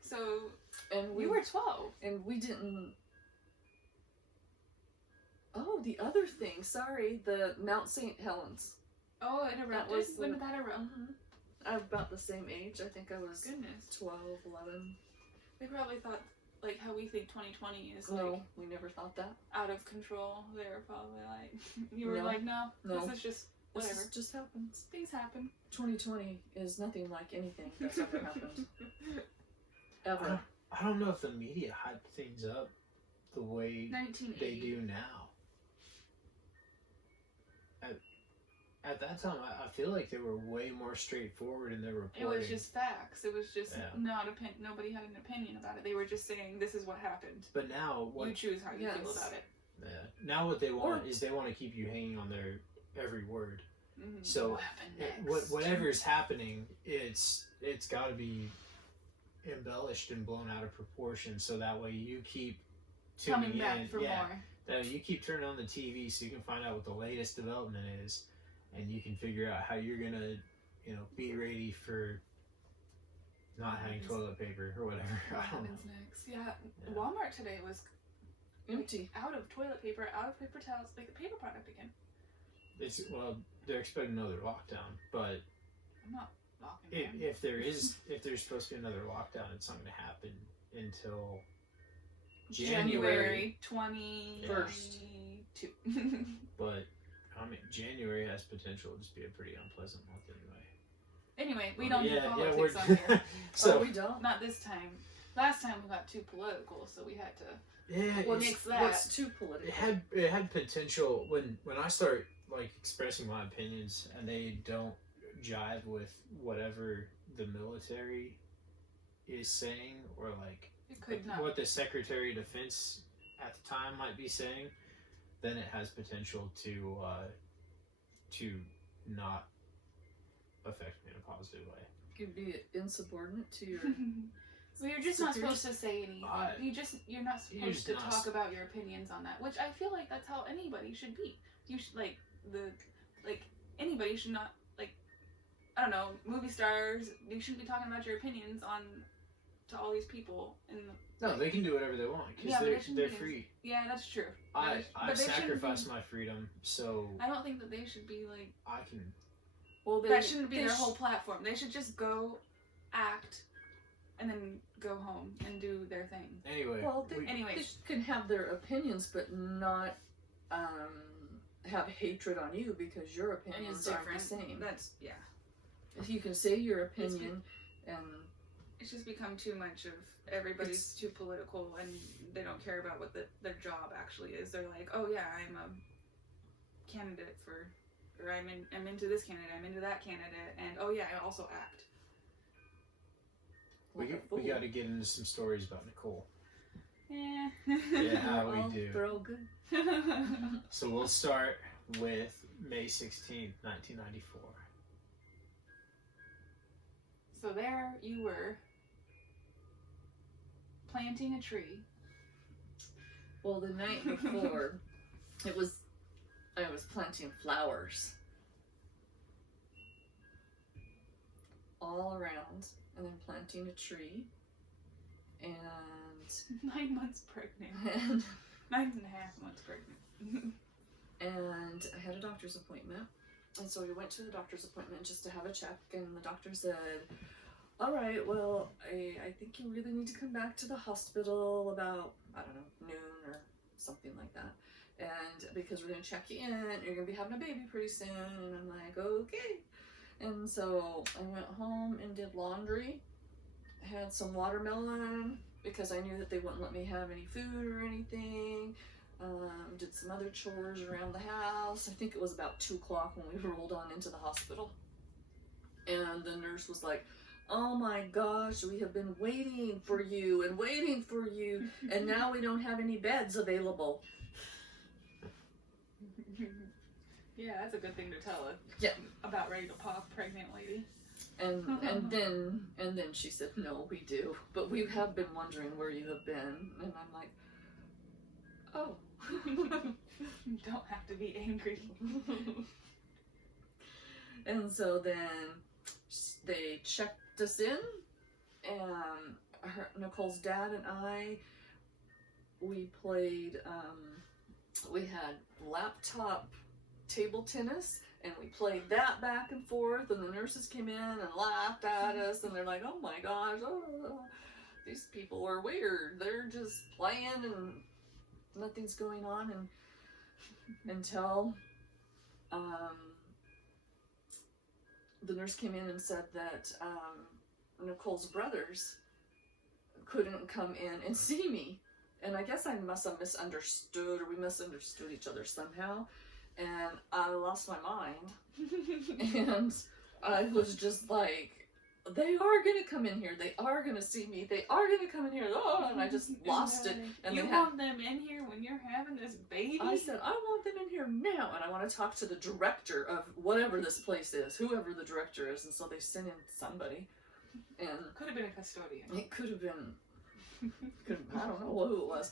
So, And we were 12. And we didn't. Oh, the other thing. Sorry, the Mount St. Helens. Oh, it erupted? When did that erupt? I'm about the same age. I think I was Goodness. 12, 11. They probably thought, like, how we think 2020 is, like, No, we never thought that. out of control. They were probably like, you were No. like, no, No. this is just, whatever. This just happens. Things happen. 2020 is nothing like anything that's ever happened. Ever. I don't know if the media hyped things up the way 1980. they do now. At that time, I feel like they were way more straightforward in their reporting. It was just facts. It was just Yeah. nobody had an opinion about it. They were just saying, this is what happened. But now, You choose how you feel about it. Yeah. Now what they want is they want to keep you hanging on their every word. Mm-hmm. So what happened next? whatever's happening, it's got to be embellished and blown out of proportion, so that way you keep tuning coming back in. for more. You keep turning on the TV so you can find out what the latest development is, and you can figure out how you're gonna, be ready for not having toilet paper or whatever. What I don't know. happens next? Yeah, Walmart today was Empty. out of toilet paper, out of paper towels, like a paper product again. They're expecting another lockdown, but I'm not locking down. if there's supposed to be another lockdown, it's not going to happen until January 21st. But January has potential to just be a pretty unpleasant month Anyway, we don't do politics on here. So we don't. Not this time. Last time we got too political, so we had to. Yeah, nix that. What's too political? It had potential when I start like expressing my opinions and they don't jive with whatever the military is saying or like It could not. what the Secretary of Defense at the time might be saying, then it has potential to not affect me in a positive way. Could be insubordinate to your. So you're just not supposed to say anything. You're not supposed to not talk about your opinions on that, which I feel like that's how anybody should be. You should anybody should not I don't know, movie stars. You shouldn't be talking about your opinions to all these people. No, they can do whatever they want because they're free. Yeah, that's true. I sacrificed my freedom, so I don't think that they should be like. I can. Well, that shouldn't be their whole platform. They should just go, act, and then go home and do their thing. Anyway. Well, they can have their opinions, but not have hatred on you because your opinions aren't the same. That's If you can say your opinion, and it's just become too much of everybody's too political and they don't care about what their job actually is. They're like, oh yeah, I'm a candidate for, or I'm into this candidate, I'm into that candidate, and oh yeah, I also act. We got to get into some stories about Nicole. Yeah. Yeah, we do. They're all good. So we'll start with May 16th, 1994. So there you were, planting a tree. Well, the night before, I was planting flowers all around, and then planting a tree, and 9 months pregnant. and 9.5 months pregnant. and I had a doctor's appointment. And so we went to the doctor's appointment just to have a check, and the doctor said, all right, well, I think you really need to come back to the hospital about, I don't know, noon or something like that. And because we're going to check you in, you're going to be having a baby pretty soon. And I'm like, okay. And so I went home and did laundry. I had some watermelon because I knew that they wouldn't let me have any food or anything. Did some other chores around the house. I think it was about 2 o'clock when we rolled on into the hospital. And the nurse was like, oh my gosh, we have been waiting for you and waiting for you, and now we don't have any beds available. Yeah, that's a good thing to tell Yeah. about ready to pop pregnant lady. And then she said, no, we do, but we have been wondering where you have been. And I'm like, oh. You don't have to be angry. And so then they checked us in, and Nicole's dad and I, we played, we had laptop table tennis, and we played that back and forth, and the nurses came in and laughed at us, and they're like, oh my gosh, these people are weird, they're just playing and nothing's going on, and until the nurse came in and said that Nicole's brothers couldn't come in and see me. And I guess I must have misunderstood, or we misunderstood each other somehow. And I lost my mind. And I was just like, they are going to come in here. They are going to see me. They are going to come in here. Oh, and I just lost it. And you want them in here when you're having this baby? I said, I want them in here now. And I want to talk to the director of whatever this place is, whoever the director is. And so they sent in somebody. And could have been a custodian. it could have been, I don't know who it was.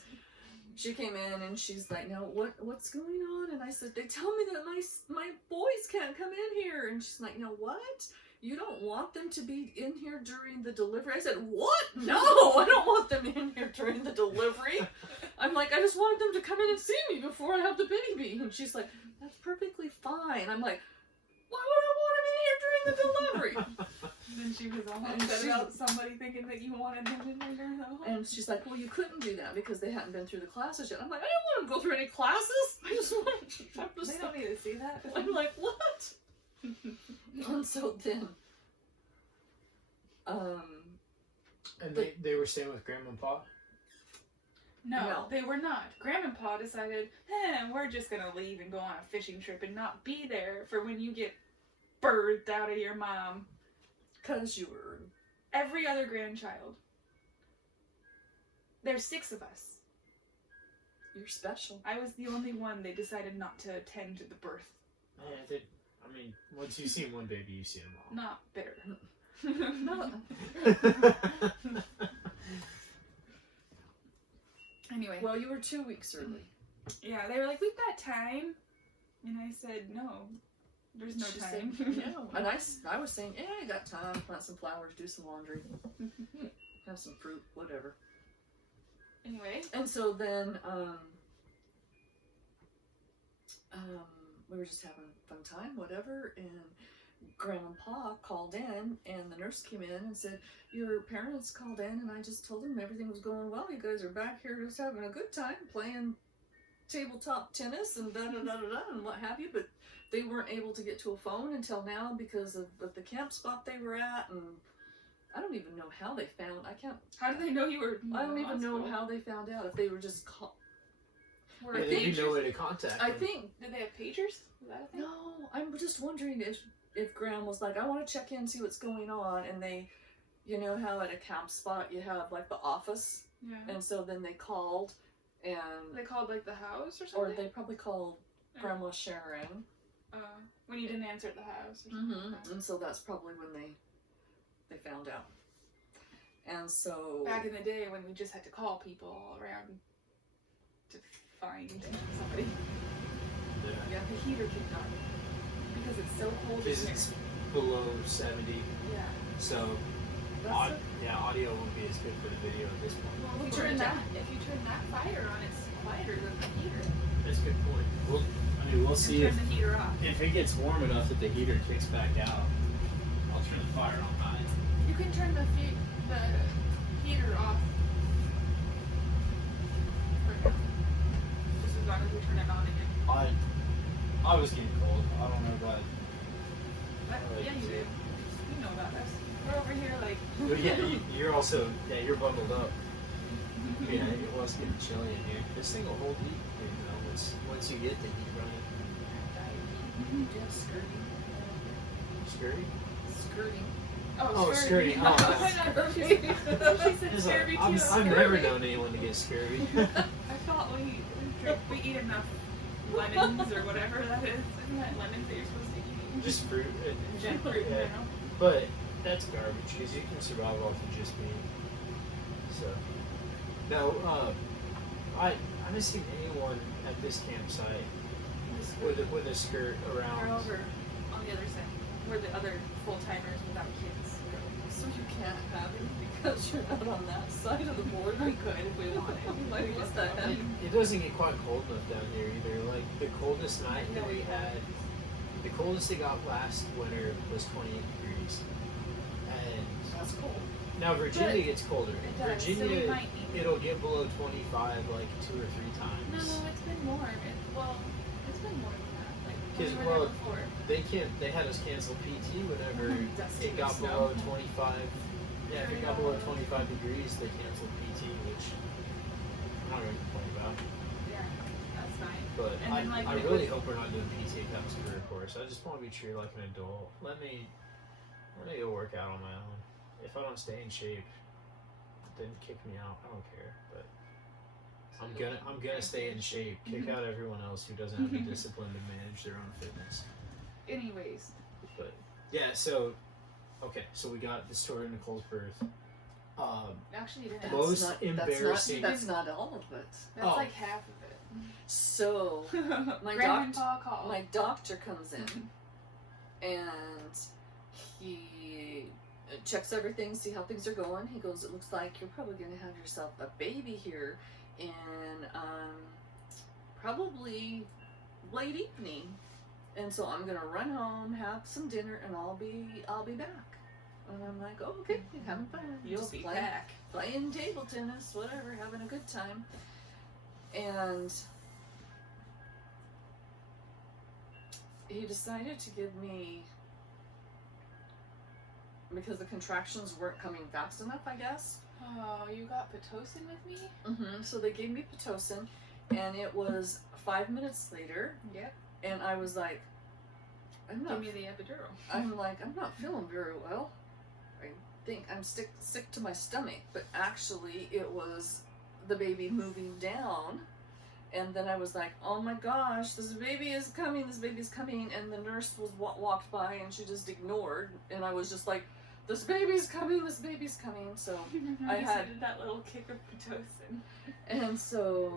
She came in and she's like, no, what's going on? And I said, they tell me that my boys can't come in here. And she's like, no, what? You don't want them to be in here during the delivery? I said, what? No, I don't want them in here during the delivery. I'm like, I just wanted them to come in and see me before I have the baby. And she's like, that's perfectly fine. I'm like, why would I want them in here during the delivery? Then she was all upset about somebody thinking that you wanted them in there though. And she's like, well, you couldn't do that because they hadn't been through the classes yet. I'm like, I don't want them to go through any classes. I just want they don't need to see that. I'm like, what? And so then, and they were staying with Grandma and Pa? No, they were not. Grandma and Pa decided, we're just gonna leave and go on a fishing trip and not be there for when you get birthed out of your mom. 'Cause you were every other grandchild. There's 6 of us. You're special. I was the only one they decided not to attend the birth. I mean, once you see one baby, you see them all. Not bitter. No. Anyway. Well, you were 2 weeks early. Yeah, they were like, we've got time. And I said, no, there's no time. Said, no. And I was saying, yeah, I got time. Plant some flowers, do some laundry, have some fruit, whatever. Anyway. And so then, we were just having a fun time, whatever, and Grandma and Pa called in, and the nurse came in and said, your parents called in, and I just told them everything was going well. You guys are back here just having a good time, playing tabletop tennis and da-da-da-da-da and what have you, but they weren't able to get to a phone until now because of the camp spot they were at, and I don't even know how they found, How did they know you were I don't even know how they found out, if they were just They didn't know where to contact them. Did they have pagers? Was that a thing? No, I'm just wondering if Graham was like, I want to check in, see what's going on, and they, you know how at a camp spot you have like the office, Yeah. and so then they called, and They called like the house or or something? they probably called Grandma Sharon. When you didn't answer at the house or something. Mm-hmm. And so that's probably when they found out. And so Back in the day when we just had to call people all around to find somebody. yeah, the heater kicked on Because it's so cold in Because here. it's below 70, Yeah. so audio won't be as good for the video at this point. Well, if you turn that fire on, it's quieter than the heater. That's a good point. We'll see Turn the heater off. if it gets warm enough that the heater kicks back out. I'll turn the fire on mine. can turn the heater off for now. Just as long as we turn it on again. I was getting cold. I don't know about. Yeah, you do. You know about us. We're over here like. But yeah, you're also you're bundled up. Yeah, it was getting chilly in here. This thing will hold heat, once you get the heat running. Yeah, skirting. Scurry? Skirting. Oh, skirting. Oh, Scurvy. she said It's scurvy like, too. I've never known anyone to get scurvy. I thought we eat enough lemons or whatever that is. Isn't that lemons that you're supposed to eat? Just fruit. Jet fruit in Yeah. general. But that's garbage because you can survive off of just meat. So, no, I haven't seen anyone at this campsite with a skirt around. We're over on the other side, where the other full timers without kids go. So you can't have it because you're not on that side of the border? We could if we wanted. Like, what the heck? It doesn't get quite cold enough down here either. Like the coldest night that we had, the coldest it got last winter was 28 degrees. And That's cold. now Virginia But gets colder. it does, so we Virginia, might need it. it'll get below 25 like 2 or 3 No, times. it's been more. It's been more than that. Like when Because, we were well, there before. They had us cancel PT whenever Dusty it got with below snow. 25. Yeah, if it got below 25 degrees, they canceled PT, which I'm not going to complain about. Yeah, that's fine. But And then, like, I when it really was- hope we're not doing PT at Campus Career Course. I just want to be treated like an adult. Let me go work out on my own. If I don't stay in shape, then kick me out. I don't care. But I'm gonna stay in shape. Kick out everyone else who doesn't have the discipline to manage their own fitness. Anyways, But yeah, so we got the story of Nicole's birth. actually, you didn't. Most That's, embarrassing. That's not all of it. Oh. like half of it. So my Grandpa called. my doctor comes in and he checks everything, see how things are going. He goes, "It looks like you're probably going to have yourself a baby here in probably late evening, and so I'm gonna run home, have some dinner, and I'll be back." And I'm like, "Oh, okay, having fun. You'll Just be playing, back. playing table tennis, whatever, having a good time." And he decided to give me, because the contractions weren't coming fast enough, I guess. Oh, you got Pitocin with me? So they gave me Pitocin, and it was 5 minutes later, Yep. and I was like, I'm Give not me the epidural. I'm not feeling very well. I think I'm sick to my stomach, but actually it was the baby moving down. And then I was like, oh my gosh, this baby is coming, and the nurse was walked by and she just ignored, and I was just like, this baby's coming. So I had that little kick of Pitocin. and so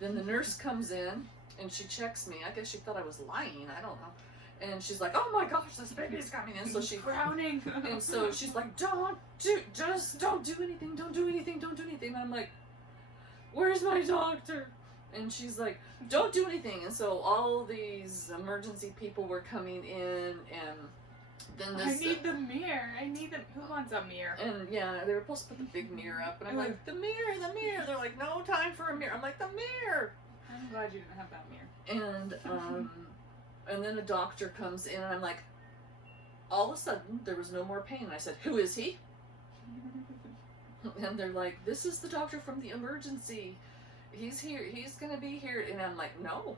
then the nurse comes in and she checks me. I guess she thought I was lying, I don't know. And she's like, oh my gosh, this baby's coming in. So she frowning. and so she's like, don't do anything. And I'm like, where's my doctor? And she's like, don't do anything. And so all these emergency people were coming in, and then this. I need the mirror. Who wants a mirror? And yeah, they were supposed to put the big mirror up, and I'm like, the mirror. They're like, no time for a mirror. I'm like, the mirror. I'm glad you didn't have that mirror. And then a doctor comes in, and I'm like, all of a sudden there was no more pain. And I said, who is he? And they're like, this is the doctor from the emergency. He's here. He's gonna be here. And I'm like, no.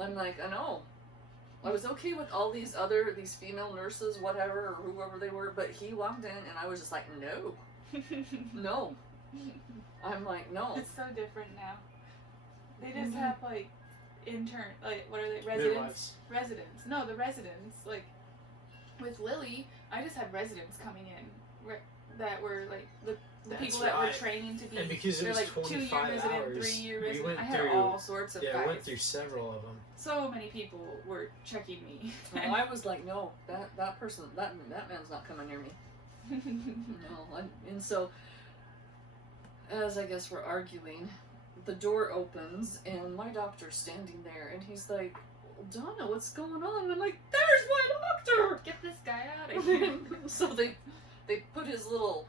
I'm like, I know. I was okay with all these female nurses, whatever, or whoever they were, but he walked in, and I was just like, no. I'm like, no. It's so different now. They just have like what are they? Residents. Residents. No, the residents. Like with Lily, I just had residents coming in that were like the people that were training to be. And because it they're was like 25 2-year resident, hours, 3-year we resident. went I had through all sorts of Yeah, guys. I went through several of them. So many people were checking me. Well, I was like, no, that person, that man's not coming near me. No, and so as I guess we're arguing, the door opens and my doctor's standing there, and he's like, Donna, what's going on? And I'm like, there's my doctor! Get this guy out of here. So they put his little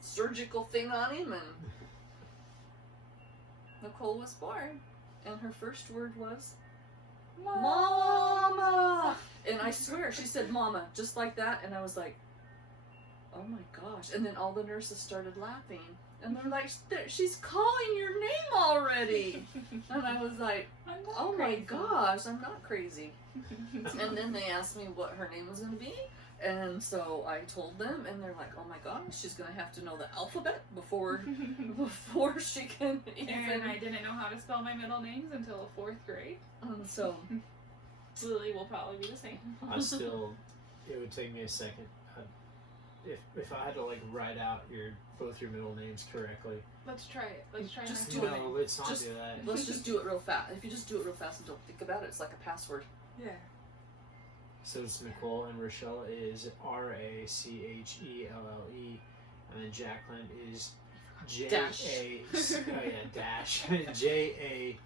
surgical thing on him, and Nicole was born. And her first word was, Mama! And I swear, she said Mama, just like that. And I was like, oh my gosh. And then all the nurses started laughing. And they're like, she's calling your name already. And I was like, oh my gosh, I'm not crazy. And then they asked me what her name was going to be. And so I told them, and they're like, oh my gosh, she's going to have to know the alphabet before she can even. And I didn't know how to spell my middle names until 4th grade. So Lily will probably be the same. It would take me a second. If I had to like write out both your middle names correctly. Let's try it. Let's try Just next do it. time. No, let's not Just- do that. let's just do it real fast. If you just do it real fast and don't think about it, it's like a password. Yeah. So it's Nicole, and Rochelle is Rachelle, and then Jacqueline is Dash. dash JACQUELINE.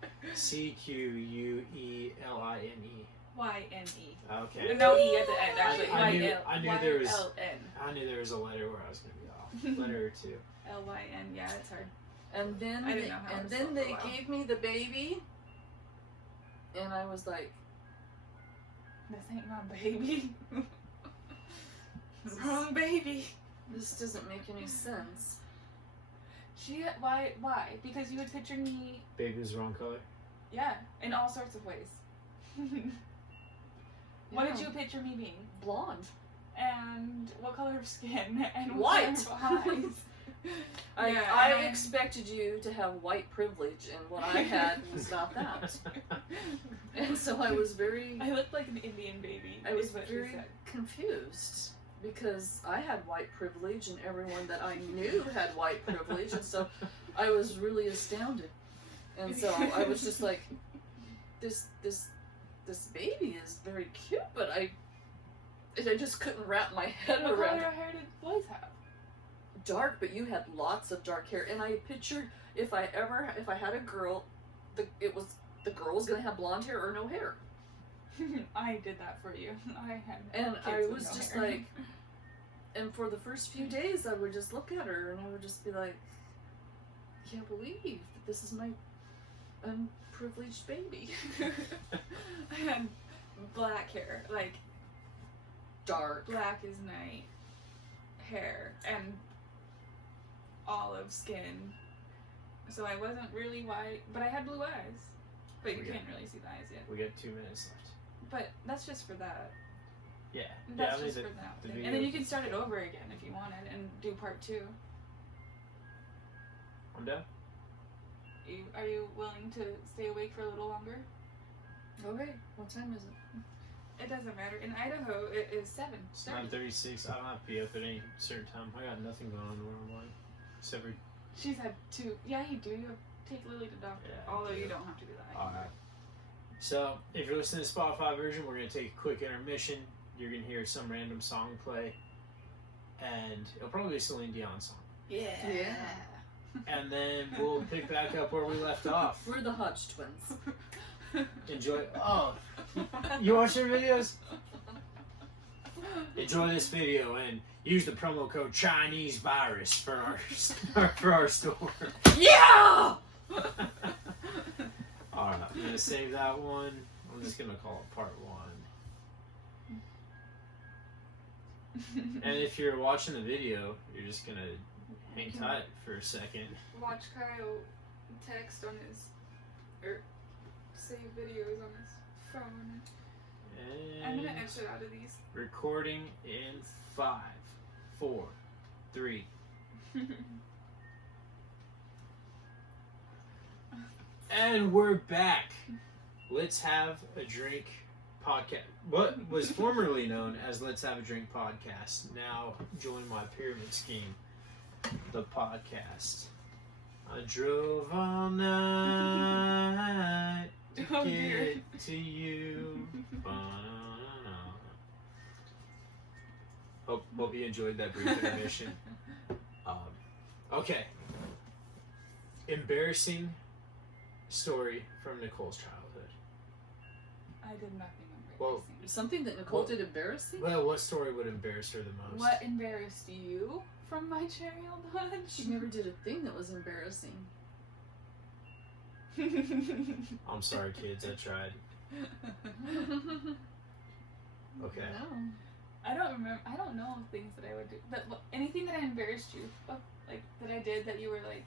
Y-N-E. Okay. No E at the end, actually. I knew there was- Y-L-N. I knew there was a letter where I was gonna be off. Letter or two. L-Y-N. Yeah, it's hard. And then I didn't know how to spell for a they while. gave me the baby, and I was like, This ain't my baby. Wrong baby. this doesn't make any sense. Why? Because you had pictured me, Baby was the wrong color. yeah, in all sorts of ways. What did Yeah. you picture me being? Blonde. And what color of skin? And White. what color of eyes? I Yeah, and- expected you to have white privilege, and what I had was not that. And so I was very, I looked like an Indian baby. I was is what she very said. confused because I had white privilege, and everyone that I knew had white privilege, and so I was really astounded. And so I was just like, this baby is very cute, but I just couldn't wrap my head What around color hair did boys have? dark, but you had lots of dark hair, and I pictured if I had a girl, the girl was gonna have blonde hair or no hair, I did that for you. I had. and kids I with was no just hair. like, and for the first few days I would just look at her and I would just be like, I can't believe that this is my unprivileged baby. I had black hair, like Dark. black as night hair, and olive skin. So I wasn't really white, but I had blue eyes. But you Okay. can't really see the eyes yet. We got 2 minutes left. But that's just for that. Yeah. That's I mean, just the for that the thing. video- And then you can start it over again if you wanted and do part 2. I'm done. Are you willing to stay awake for a little longer? Okay, what time is it? It doesn't matter. In Idaho, it is 7. It's 9:36. I don't have to be up at any certain time. I got nothing going on where I'm like, except for. She's had 2. Yeah, you do. You have to take Lily to doctor. Yeah, I Although do. you don't have to do that. Alright. So, if you're listening to the Spotify version, we're going to take a quick intermission. You're going to hear some random song play. And it'll probably be a Celine Dion song. Yeah. And then we'll pick back up where we left off. We're the Hodge twins. Enjoy. Oh, you watch their videos? Enjoy this video and use the promo code Chinese Virus for our store. Yeah! Alright, I'm gonna save that one. I'm just gonna call it part 1. And if you're watching the video, you're just gonna hang tight for a second. Watch Kyle text on his, or save videos on his phone. I'm gonna And exit out of these. recording in 5, 4, 3. And we're back. Let's Have a Drink podcast. What was formerly known as Let's Have a Drink podcast. Now join my pyramid scheme, the podcast. I drove all night to Oh, dear. get to you. Hope you enjoyed that brief intermission. Okay. Embarrassing story from Nicole's childhood. I did nothing Well, embarrassing. Something that Nicole Well- did embarrassing? Well, what story would embarrass her the most? What embarrassed you from my childhood? She never did a thing that was embarrassing. I'm sorry, kids. I tried. Okay. No. I don't remember. I don't know things that I would do. But anything that I embarrassed you of, like that I did that you were like,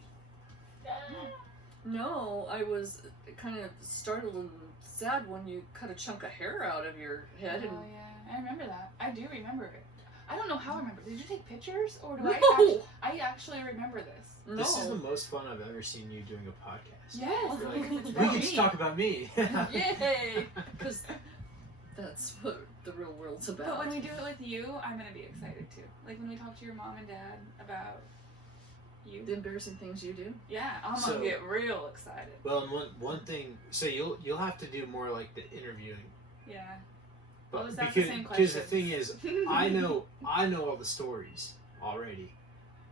No, I was kind of startled and sad when you cut a chunk of hair out of your head. oh yeah, I remember that. I do remember it. I don't know how I remember. Did you take pictures or do No! I actually remember this? No. This is the most fun I've ever seen you doing a podcast. Yes. You're like, It's we about get to me. talk about me. Yay! Because that's what the real world's about. But when we do it with you, I'm gonna be excited too. Like when we talk to your mom and dad about you. The embarrassing things you do. Yeah, I'm So- gonna get real excited. Well, and one thing, so you'll have to do more like the interviewing, Yeah. but Well, is that the because same because the question? thing is, I know all the stories already.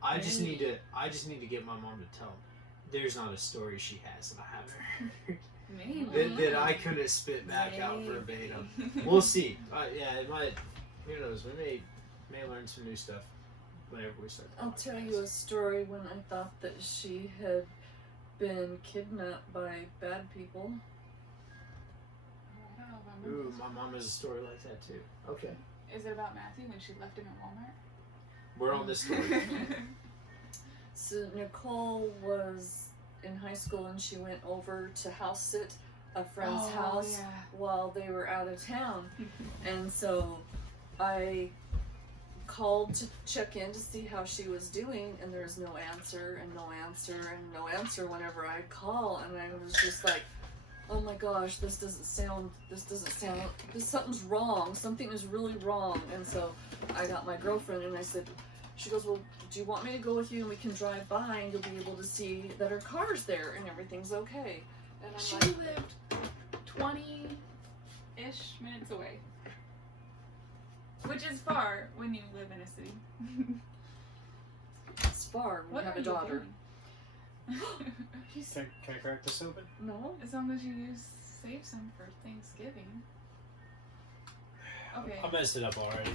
I just need to get my mom to tell them. There's not a story she has that I haven't heard Maybe. that I couldn't spit back out Maybe. verbatim. We'll see. Yeah, it might. Who knows? We may learn some new stuff whenever we start. the I'll tell podcast. you a story when I thought that she had been kidnapped by bad people. I don't know if I remember Ooh, this. my mom has a story like that too. Okay, Is it about Matthew when she left him at Walmart? we're on this story. So Nicole was in high school and she went over to house sit a friend's house Yeah. while they were out of town. And so I called to check in to see how she was doing, and there was no answer and no answer and no answer whenever I call, and I was just like, oh my gosh, this something's wrong, something is really wrong. And so I got my girlfriend and I said, she goes, well, do you want me to go with you and we can drive by and you'll be able to see that her car's there and everything's okay? And I'm She like, lived 20-ish minutes away. Which is far when you live in a city. it's far, we What have are a you daughter. doing? Can I crack this open? No? As long as you save some for Thanksgiving. Okay. I messed it up already.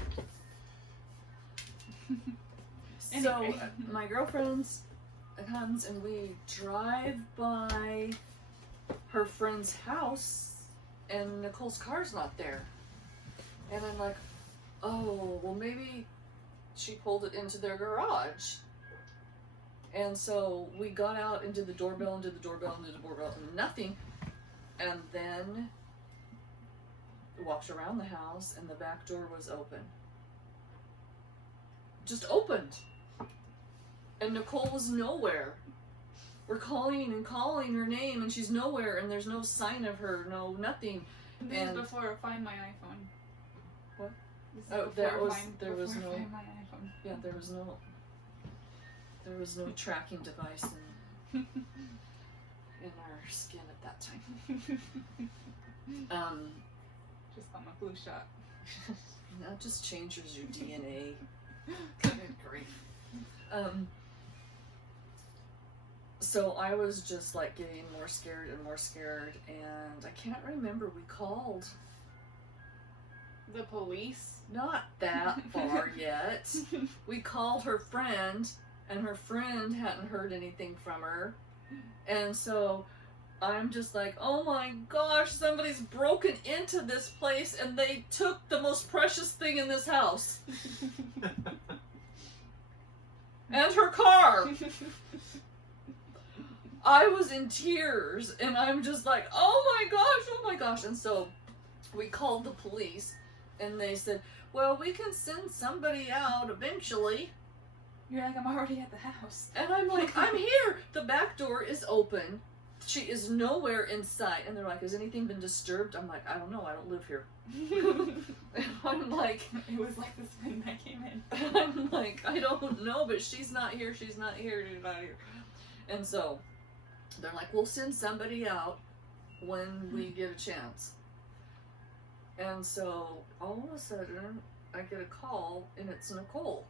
So Anyway. my girlfriend comes and we drive by her friend's house and Nicole's car's not there. And I'm like, oh, well maybe she pulled it into their garage. And so we got out and did the doorbell and did the doorbell and did the doorbell and nothing. And then walked around the house and the back door was open. Just opened. And Nicole was nowhere. We're calling and calling her name and she's nowhere and there's no sign of her, no nothing. This And- is before Find My iPhone. What? This is Oh, before there was before no- Find My iPhone. Yeah, there was no tracking device in our skin at that time. Just got my flu shot. That just changes your DNA. Good grief. So I was just like getting more scared and more scared, and I can't remember. We called The police. not that far yet. We called her friend, and her friend hadn't heard anything from her, and so I'm just like, oh my gosh, somebody's broken into this place and they took the most precious thing in this house. And her car. I was in tears and I'm just like, oh my gosh. And so we called the police and they said, well, we can send somebody out eventually. You're like, I'm already at the house. And I'm like, I'm here. The back door is open. She is nowhere in sight. And they're like, has anything been disturbed? I'm like, I don't know. I don't live here. And I'm like, It was like this when I came in. I'm like, I don't know, but she's not here. She's not here. She's not here. And so they're like, we'll send somebody out when we get a chance. And so all of a sudden, I get a call, and it's Nicole.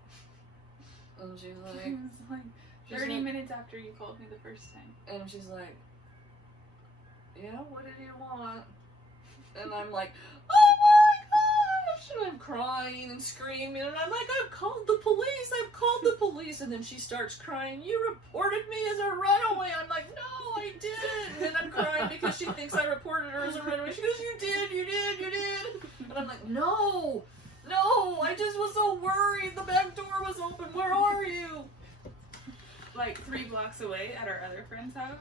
And she's It like, was like she's 30 like- minutes after you called me the first time. and she's like, yeah, what did you want? And I'm like, oh my gosh! And I'm crying and screaming, and I'm like, I've called the police! I've called the police! And then she starts crying, you reported me as a runaway! I'm like, no, I didn't! And then I'm crying because she thinks I reported her as a runaway. She goes, you did! And I'm like, no! No! I just was so worried! The back door was open! Where are you? Like 3 blocks away at our other friend's house.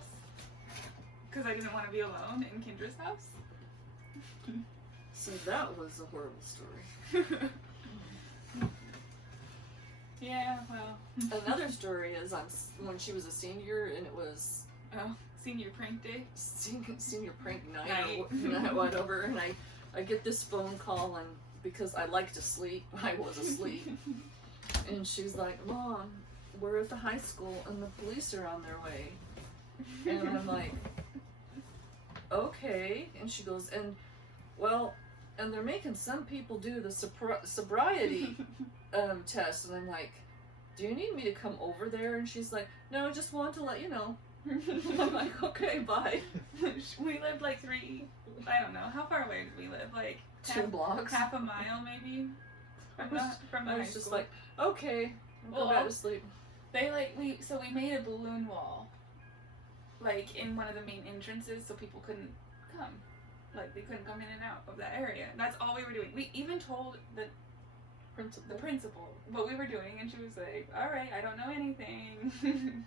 Because I didn't want to be alone in Kendra's house. So that was a horrible story. Yeah, well. Another story is when she was a senior, and it was Senior prank day. senior prank night or whatever, and I get this phone call, and because I like to sleep, I was asleep, and she's like, Mom, we're at the high school and the police are on their way. And I'm like, okay. And she goes, and they're making some people do the sobriety test. And I'm like, do you need me to come over there? And she's like, no, just want to let you know. I'm like, okay, bye. We lived like 3, I don't know, how far away did we live? Like 2 blocks. half a mile maybe from the I high was just school. like, okay, I'll go back to sleep. They we made a balloon wall, like in one of the main entrances, so people couldn't come, like they couldn't come in and out of that area. That's all we were doing. We even told the principal what we were doing, and she was like, "All right, I don't know anything."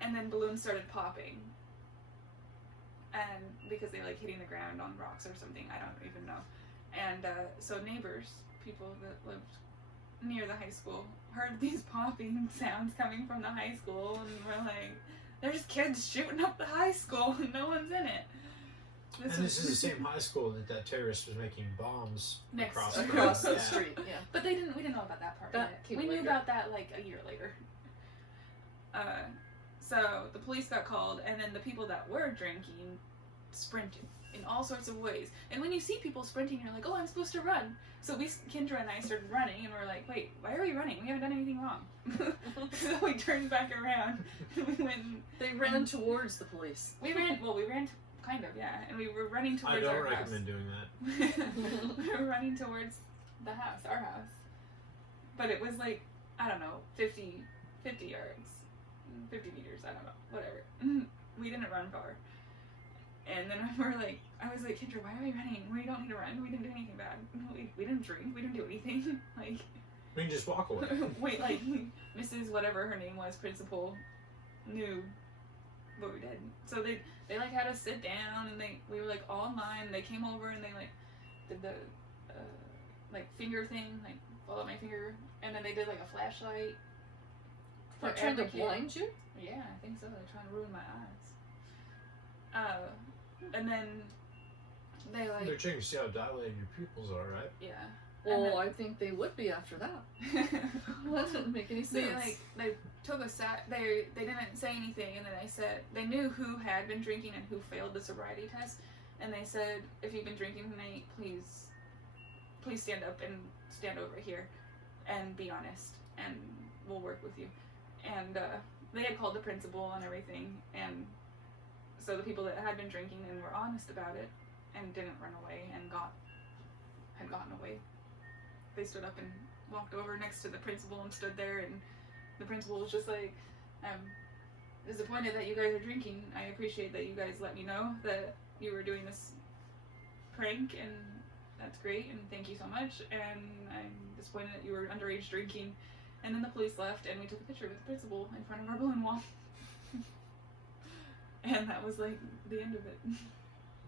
And then balloons started popping, and because they like hitting the ground on rocks or something, I don't even know. And so neighbors, people that lived near the high school, heard these popping sounds coming from the high school, and we're like, there's kids shooting up the high school and no one's in it. This is the same high school that terrorist was making bombs across the yeah. street. Yeah. But we didn't know about that part That yet. came We knew later. about that like a year later. So the police got called, and then the people that were drinking sprinted in all sorts of ways. And when you see people sprinting, you're like, oh, I'm supposed to run. So Kendra and I started running, and we're like, wait, why are we running? We haven't done anything wrong. So we turned back around, and we went. They ran towards the police. We ran kind of, yeah, and we were running towards I our don't house. recommend doing that. We were running towards the house, our house. But it was like, I don't know, 50 yards. 50 meters, I don't know, whatever. We didn't run far. And then I was like, Kendra, why are we running? We don't need to run. We didn't do anything bad. We didn't drink. We didn't do anything. Like, We can just walk away. wait, like, Mrs. whatever her name was, principal, knew what we did. So they like had us sit down, and we were like all in line. They came over and they like did the like finger thing, like follow my finger, and then they did like a flashlight. They're trying to blind you? Yeah, I think so. They're trying to ruin my eyes. And then they like. They're checking to see how dilated your pupils are, right? Yeah. Well, I think they would be after that. That doesn't make any sense. They took us out. They didn't say anything, and then they said they knew who had been drinking and who failed the sobriety test, and they said, if you've been drinking tonight, please stand up and stand over here, and be honest, and we'll work with you. And they had called the principal and everything, and so the people that had been drinking and were honest about it and didn't run away and had gotten away, they stood up and walked over next to the principal and stood there, and the principal was just like, I'm disappointed that you guys are drinking. I appreciate that you guys let me know that you were doing this prank, and that's great, and thank you so much, and I'm disappointed that you were underage drinking. And then the police left, and we took a picture with the principal in front of our balloon wall. And that was like the end of it.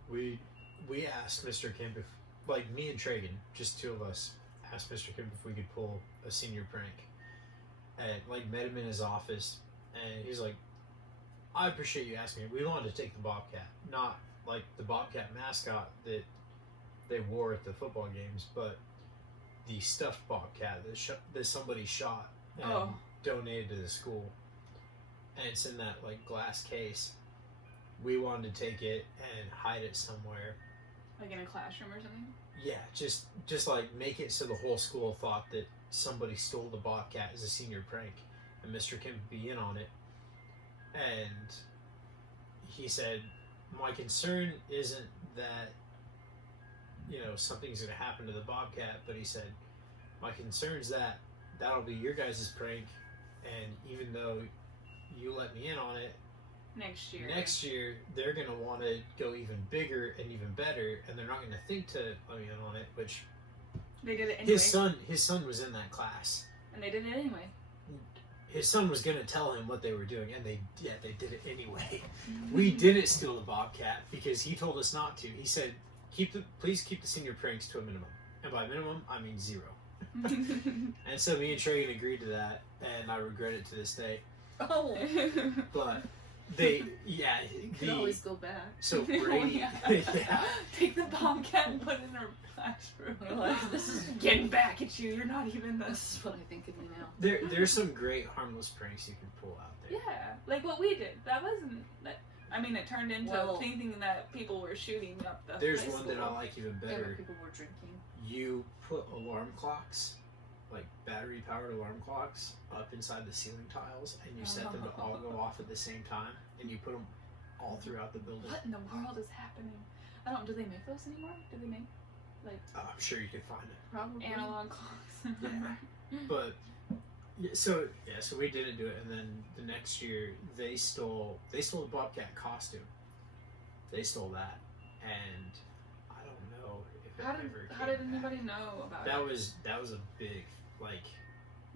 We asked Mr. Kemp if, like me and Tragan, just 2 of us, asked Mr. Kemp if we could pull a senior prank. And like met him in his office, and he's like, I appreciate you asking me. We wanted to take the Bobcat, not like the Bobcat mascot that they wore at the football games, but the stuffed bobcat that somebody shot and donated to the school, and it's in that like glass case. We wanted to take it and hide it somewhere, Like in a classroom or something? Yeah, just like make it so the whole school thought that somebody stole the bobcat as a senior prank, and Mr. Kim would be in on it. And he said, my concern isn't that something's gonna happen to the Bobcat, but he said, my concern's that that'll be your guys' prank, and even though you let me in on it, Next year they're gonna want to go even bigger and even better, and they're not gonna think to let me in on it. Which they did it anyway. His son was in that class, and they did it anyway. His son was gonna tell him what they were doing, and they did it anyway. We didn't steal the Bobcat because he told us not to. He said, please keep the senior pranks to a minimum, and by minimum I mean 0. And so me and Tragan agreed to that, and I regret it to this day. Oh, But you could always go back. So Brady, yeah. Take the Bobcat and put it in her classroom. Like, this is getting back at you. You're not even the. This is what I think of you now. There's some great harmless pranks you can pull out there. Yeah, like what we did. That wasn't. I mean, it turned into thinking that people were shooting up the. There's high one school. that I like even better. Yeah, people were drinking. You put alarm clocks, like battery-powered alarm clocks, up inside the ceiling tiles, and you set them to all go off at the same time, and you put them all throughout the building. What in the world is happening? I don't. Do they make those anymore? Do they make I'm sure you can find it. Probably. analog clocks? Yeah. But so we didn't do it, and then the next year they stole the Bobcat costume. They stole that, and I don't know if it How did anybody know about that it? That was a big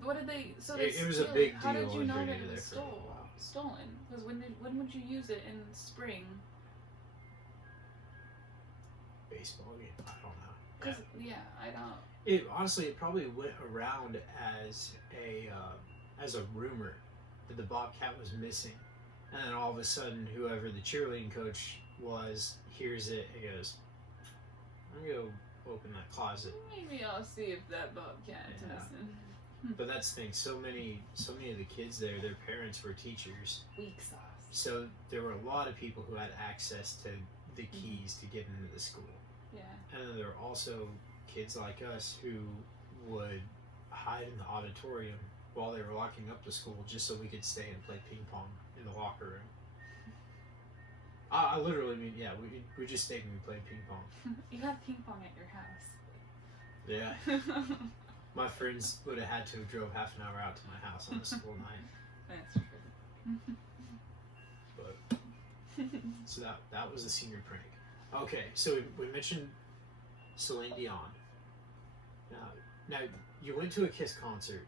What did they? So it they was a steal big it. How did deal you in know that Virginia it was there for a little while. stolen? Because when would you use it in spring? Baseball game. I don't know. Because I don't. It honestly, it probably went around as a rumor that the Bobcat was missing, and then all of a sudden, whoever the cheerleading coach was hears it and goes, "I'm gonna go open that closet." Maybe I'll see if that Bobcat is Yeah. missing. But that's the thing. So many of the kids there, their parents were teachers, Weak sauce. so there were a lot of people who had access to the keys to get into the school. Yeah. And then there were also kids like us who would hide in the auditorium while they were locking up the school just so we could stay and play ping pong in the locker room. I literally mean, we just stayed and we played ping pong. You have ping pong at your house. Yeah. My friends would have had to have drove half an hour out to my house on a school night. That's true. But so that was the senior prank. Okay, so we mentioned Celine Dion. Now you went to a Kiss concert.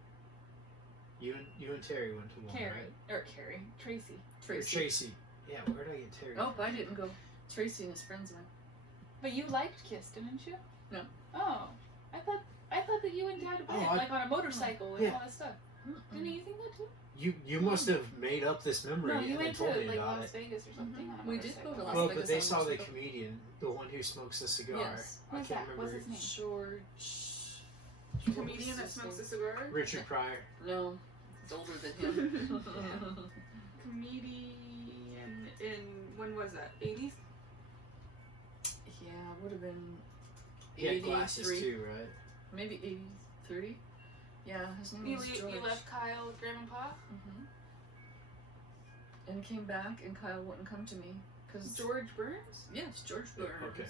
You and Terry went to one, right? Tracy. Tracy. Yeah, where did I get Terry? Oh, I didn't go. Tracy and his friends went. But you liked Kiss, didn't you? No. Oh, I thought that you and Dad went on a motorcycle and all that stuff. Didn't you think that too? You must have made up this memory. No, you and went told to me like about Las Vegas or something. On a We did go to motorcycle. Las Well, Vegas but they on saw the motorcycle. comedian, the one who smokes a cigar. Yes. I Who's can't that? remember. What's his name? George. Comedian that smokes a cigar. Richard Pryor. No, he's older than him. Comedian in when was that? 80s. Yeah, would have been He had glasses 83. too, right? Maybe 83. Yeah, his name You was George. left Kyle with Grandma and Pa. And came back, and Kyle wouldn't come to me because George Burns. yes, George Burns. Okay.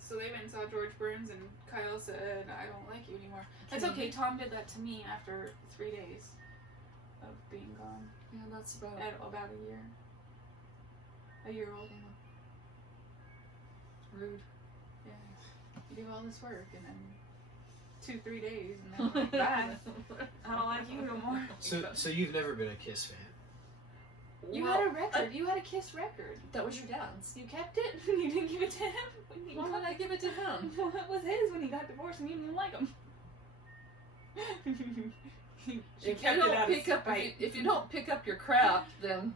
So they went and saw George Burns, and Kyle said, "I don't like you anymore." That's okay. Tom did that to me after 3 days of being gone. Yeah, that's about. At about a year old. Rude. Yeah. You do all this work, and then 2-3 days, and then bye. I don't like you no more. So you've never been a Kiss fan? You had a record. You had a Kiss record. That was your dad's. You kept it. You didn't give it to him. Why would I give it to him? Well, it was his when he got divorced, and you didn't like him. She If kept you it don't out pick of up, spite. if you don't pick up your crap, then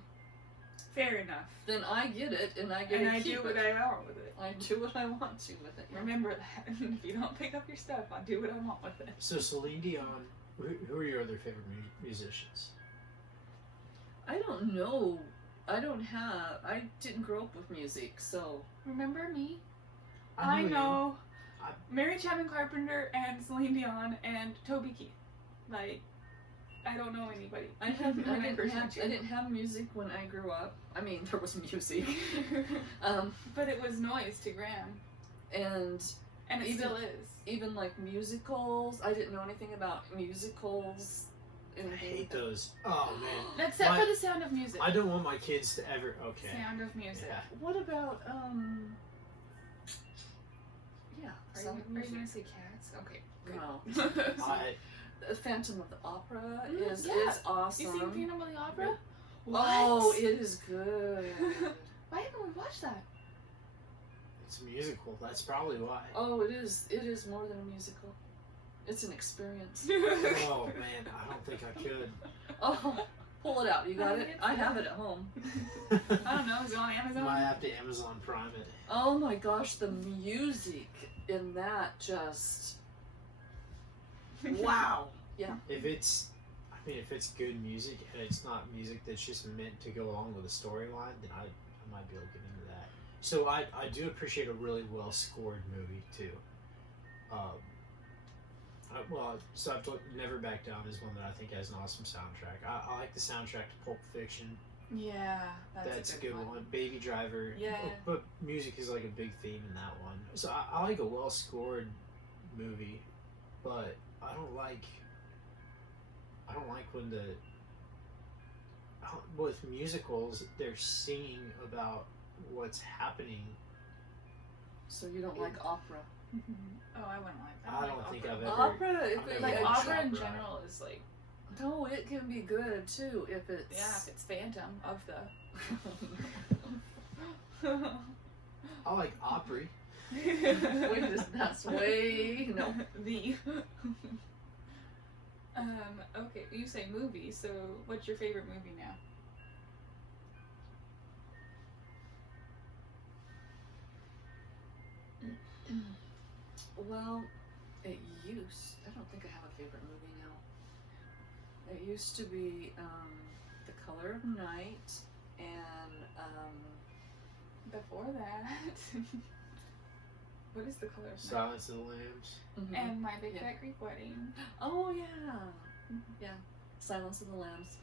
Fair enough. I get it, and I get And to I keep do what it. I want with it. I do what I want to with it. Yeah. Remember that. If you don't pick up your stuff, I do what I want with it. So Celine Dion, who are your other favorite musicians? I don't know. I didn't grow up with music, so. Remember me? I know Mary Chapman Carpenter and Celine Dion and Toby Keith. Like, I don't know anybody. I didn't have music when I grew up. I mean, there was music. But it was noise to Graham. And And it Even- still is. even like musicals, I didn't know anything about musicals. I Anything hate like that. those. Oh man. Except My- for the Sound of Music. I don't want my kids to ever. Okay. Sound of Music. Yeah. What about yeah, Are Sound of you Music. gonna say Cats? Okay. Good. No. I Phantom of the Opera Mm, is yeah. awesome. You seen Phantom of the Opera? Oh, it is good. Why haven't we watched that? it's a musical. That's probably why. Oh, it is more than a musical. It's an experience. Oh man, I don't think I could. Oh, pull it out. You got it? I have it at home. I don't know. Is it on Amazon? Might have to Amazon Prime it. Oh my gosh, the music in that just wow. Yeah. If it's good music and it's not music that's just meant to go along with a storyline, then I might be able to get into that. So I do appreciate a really well scored movie too. So I've told Never Back Down is one that I think has an awesome soundtrack. I like the soundtrack to Pulp Fiction. Yeah, That's a good one. Baby Driver. Yeah. But music is like a big theme in that one. So I like a well scored movie, but I don't like when with musicals they're singing about what's happening. So you don't like opera? Oh, I wouldn't like that. I like don't think opera. I've ever. Opera, if I've it, never Like watched opera in opera. general is like, no, it can be good too if it's yeah, if it's Phantom of the. I like Opry. Wait, that's way no. The. Okay, you say movie, so what's your favorite movie now? Well, it used. I don't think I have a favorite movie now. It used to be The Color of Night and Before that. What is The Color of Night? Silence of the Lambs. And My Big Yeah. Fat Greek Wedding. oh yeah, Silence of the Lambs,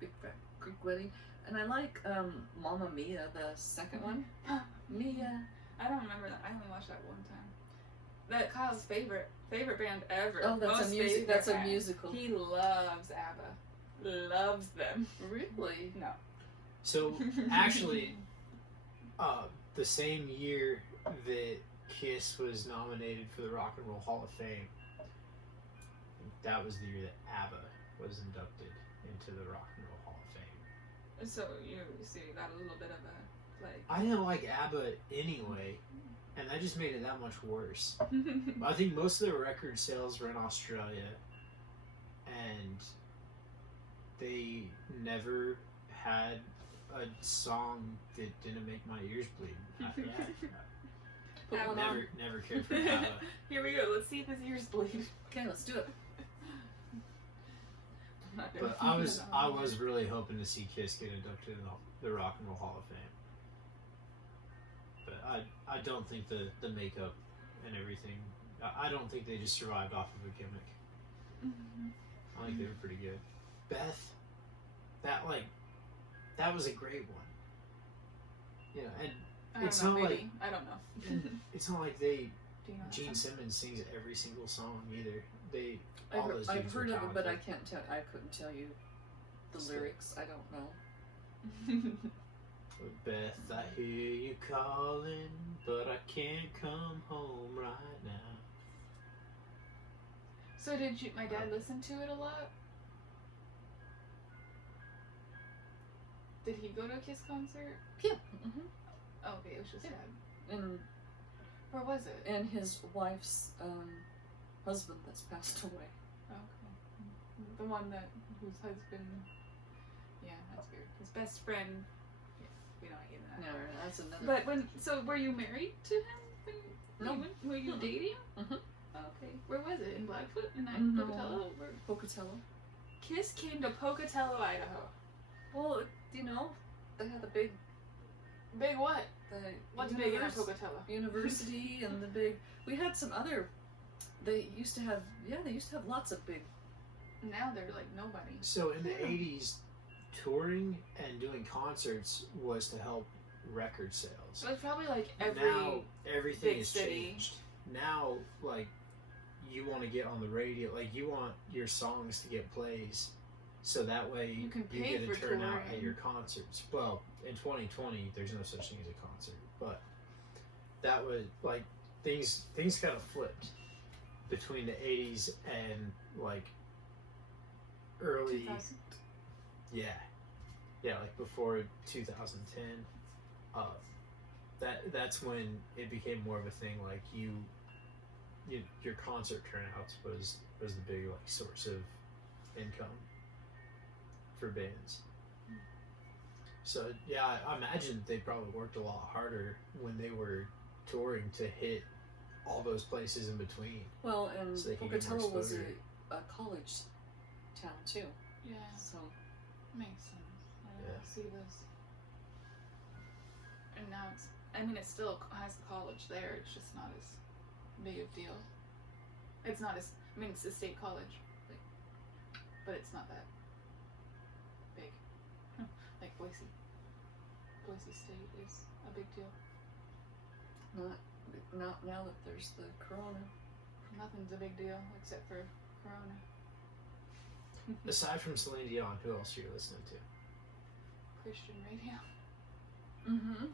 Big Fat Greek Wedding, and I like Mamma Mia, the second one. Mia. I don't remember that. I only watched that one time. That Kyle's favorite band ever. Oh, that's Most a music. favorite That's a band. musical. He loves ABBA. Loves them. Really? No. So actually, the same year that Kiss was nominated for the Rock and Roll Hall of Fame, that was the year that ABBA was inducted into the Rock and Roll Hall of Fame. So you got a little bit of a like. I didn't like ABBA anyway, and that just made it that much worse. I think most of their record sales were in Australia, and they never had a song that didn't make my ears bleed. Put I one on. never cared for ABBA. Here we go. Let's see if his ears bleed. Okay, let's do it. But I was really hoping to see Kiss get inducted in the Rock and Roll Hall of Fame. But I don't think the makeup and everything. I don't think they just survived off of a gimmick. I think they were pretty good. Beth, that was a great one. You know, and I don't it's know, not maybe. like- I don't know. it's not like they Do you know that Gene song? Simmons sings every single song either. All those I've dudes are heard of it, but I talented. can't tell. I couldn't tell you the Still. lyrics. I don't know. Beth, I hear you calling, but I can't come home right now. So did you? My dad listen to it a lot. Did he go to a Kiss concert? Yeah. hmm Oh, okay, it was just Yeah. dad. And Where was it? his wife's husband that's passed away. Okay. The one whose husband. Yeah, that's weird. His best friend. Yeah, we don't get that. No, that's another. But so were you married to him? No. Were you Mm-mm. dating? Mhm. Okay. Where was it? In Blackfoot? In No. Pocatello? Pocatello. Kiss came to Pocatello, Idaho. Well, they had the big. Big what? The What's big in univers- Pocatello? University and the big. We had some other. They used to have. Yeah, they used to have lots of big. Now they're like nobody. So in the Yeah. 80s, touring and doing concerts was to help record sales. So it's probably like every Now everything big has city. changed. Now, like, you want to get on the radio, like you want your songs to get plays, so that way You can pay get a for turnout at touring. your concerts. Well, in 2020, there's no such thing as a concert, but that would like things kind of flipped between the 80s and like early 2000. yeah like before 2010. That's when it became more of a thing. Like your concert turnouts was the big like source of income for bands. So yeah, I imagine they probably worked a lot harder when they were touring to hit all those places in between. Well, and So they can get more Pocatello was exposure. a college town too, Yeah, so makes sense. I Yeah. see this. And now it's, I mean, it still has the college there. It's just not as big a deal. It's not as, I mean, it's a state college, like, but it's not that big. Like Boise. Boise State is a big deal. not now that there's the corona. Nothing's a big deal except for Corona. Aside from Celine Dion, who else are you listening to? Christian radio. Mm-hmm.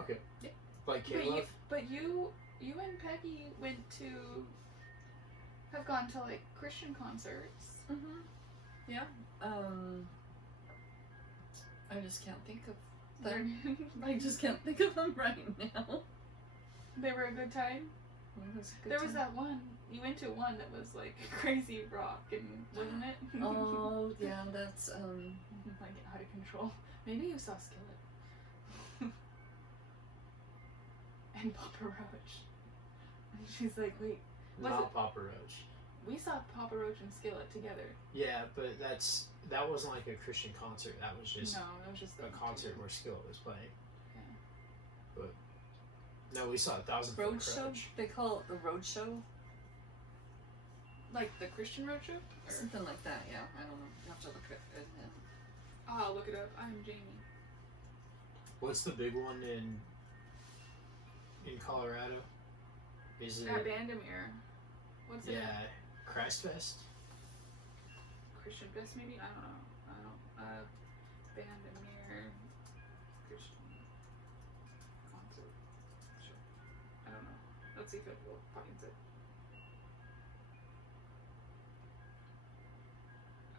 Okay. Yeah. Like But K-Love? you and Peggy have gone to like Christian concerts. Mm-hmm. Yeah. I just can't think of them. I just can't think of them right now. They were a good time. It was a good There was time. that one, you went to one that was like crazy rock, and wasn't it? Oh yeah, that's Like out of control. Maybe you saw Skillet. And Papa Roach. And she's like, wait, was Not it- Papa Roach. we saw Papa Roach and Skillet together. Yeah, but that wasn't like a Christian concert. That was just No, it was just a concert where Skillet was playing. Yeah. But no, we saw 1,000 Foot road show. Crutch. They call it the road show, Like the Christian road trip? Or, something like that. Yeah, I don't know. You have to look at it. I'll look it up. I'm Jamie. What's the big one in Colorado? Is it At Bandamere. What's it? yeah, Christ Fest? Christian Fest, maybe? I don't know. Bandamere Christian concert. Sure. I don't know. Let's see if it will finds it.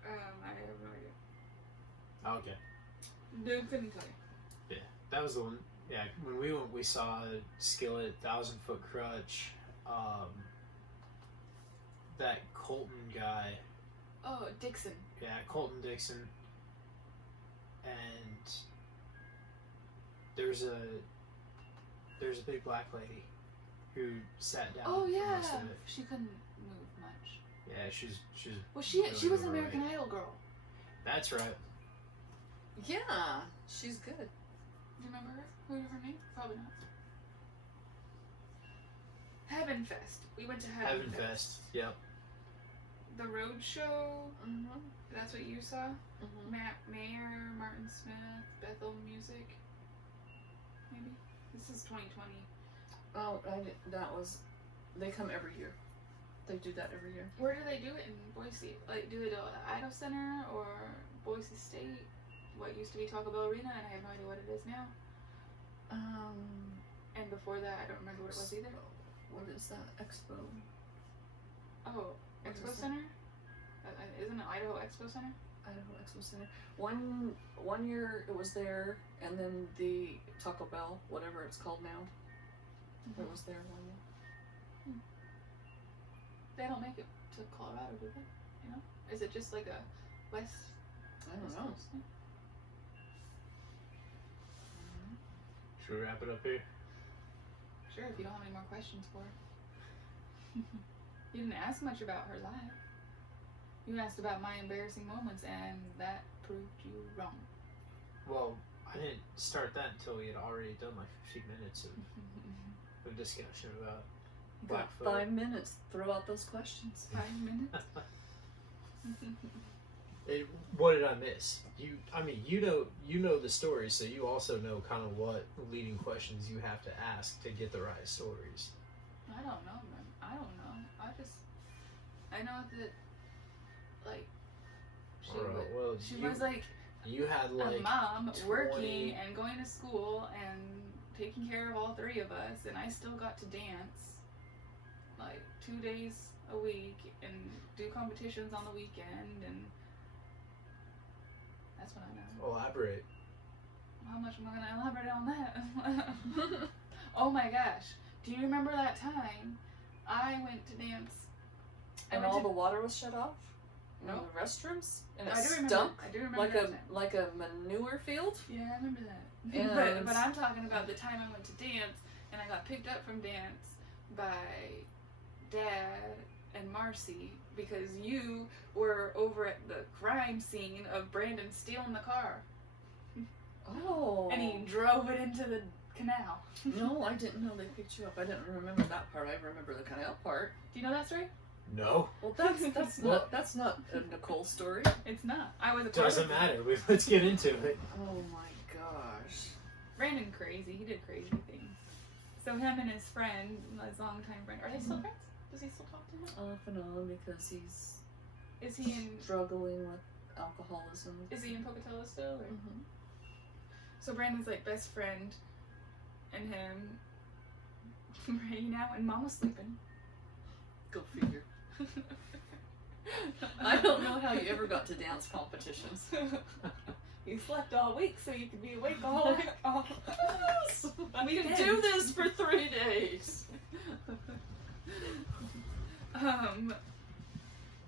I have no idea. Oh, okay. Dude couldn't tell you. That was the one. Yeah, when we went, we saw Skillet, 1,000 Foot Crutch, that Colton guy. Oh, Dixon. Yeah, Colton Dixon. And there's a big black lady who sat down Oh for yeah. most of it. She couldn't move much. Yeah, she's Well, she really was an overweight. American Idol girl. That's right. Yeah, she's good. Do you remember her? Who's her name? Probably not. Heaven Fest. We went to Heaven Fest. Yep. The road show. Mm-hmm. That's what you saw. Mm-hmm. Matt Mayer, Martin Smith, Bethel Music. Maybe. This is 2020. Oh, they come every year. They do that every year. Where do they do it in Boise? Like, do they do it at Idaho Center or Boise State? What used to be Taco Bell Arena, and I have no idea what it is now. And before that, I don't remember what it was either. What is that? Expo. Oh, What Expo is it? Center? Isn't it Idaho Expo Center? Idaho Expo Center. One year it was there, and then the Taco Bell, whatever it's called now, it was there 1 year. They don't make it to Colorado, do they? You know? Is it just like a west? I don't West know. Coast thing? Should we wrap it up here? Sure, if you don't have any more questions for her. You didn't ask much about her life. You asked about my embarrassing moments, and that proved you wrong. Well, I didn't start that until we had already done like 15 minutes of discussion about Got Blackfoot. 5 minutes. Throw out those questions. 5 minutes? What did I miss? You know the story, so you also know kind of what leading questions you have to ask to get the right stories. I don't know, man. I don't know. I know that, like, she was like you had like a mom 20 working and going to school and taking care of all three of us, and I still got to dance like 2 days a week and do competitions on the weekend, and that's what I know. Elaborate. How much am I gonna elaborate on that? Oh my gosh. Do you remember that time I went to dance? And all the water was shut off? No. In the restrooms? And it I do remember. stunk? I do remember Like that a time. like a manure field? Yeah, I remember that. And- But I'm talking about the time I went to dance and I got picked up from dance by Dad and Marcy because you were over at the crime scene of Brandon stealing the car. Oh. And he drove it into the canal. No, I didn't know they picked you up. I didn't remember that part. I remember the canal part. Do you know that story? No, Well, that's not a Nicole story. It's not. I was a part doesn't of it. matter. Let's get into it. Oh my gosh. Brandon crazy. He did crazy things. So him and his friend, his longtime friend, are they still friends? Does he still talk to him? Off and on because he's Is he in? struggling with alcoholism. Is he in Pocatello still? Or? Mm-hmm. So Brandon's like best friend, and him were hanging out, and Mom was sleeping. Go figure. I don't know how you ever got to dance competitions. You slept all week, so you could be awake all week. All We can do this for 3 days.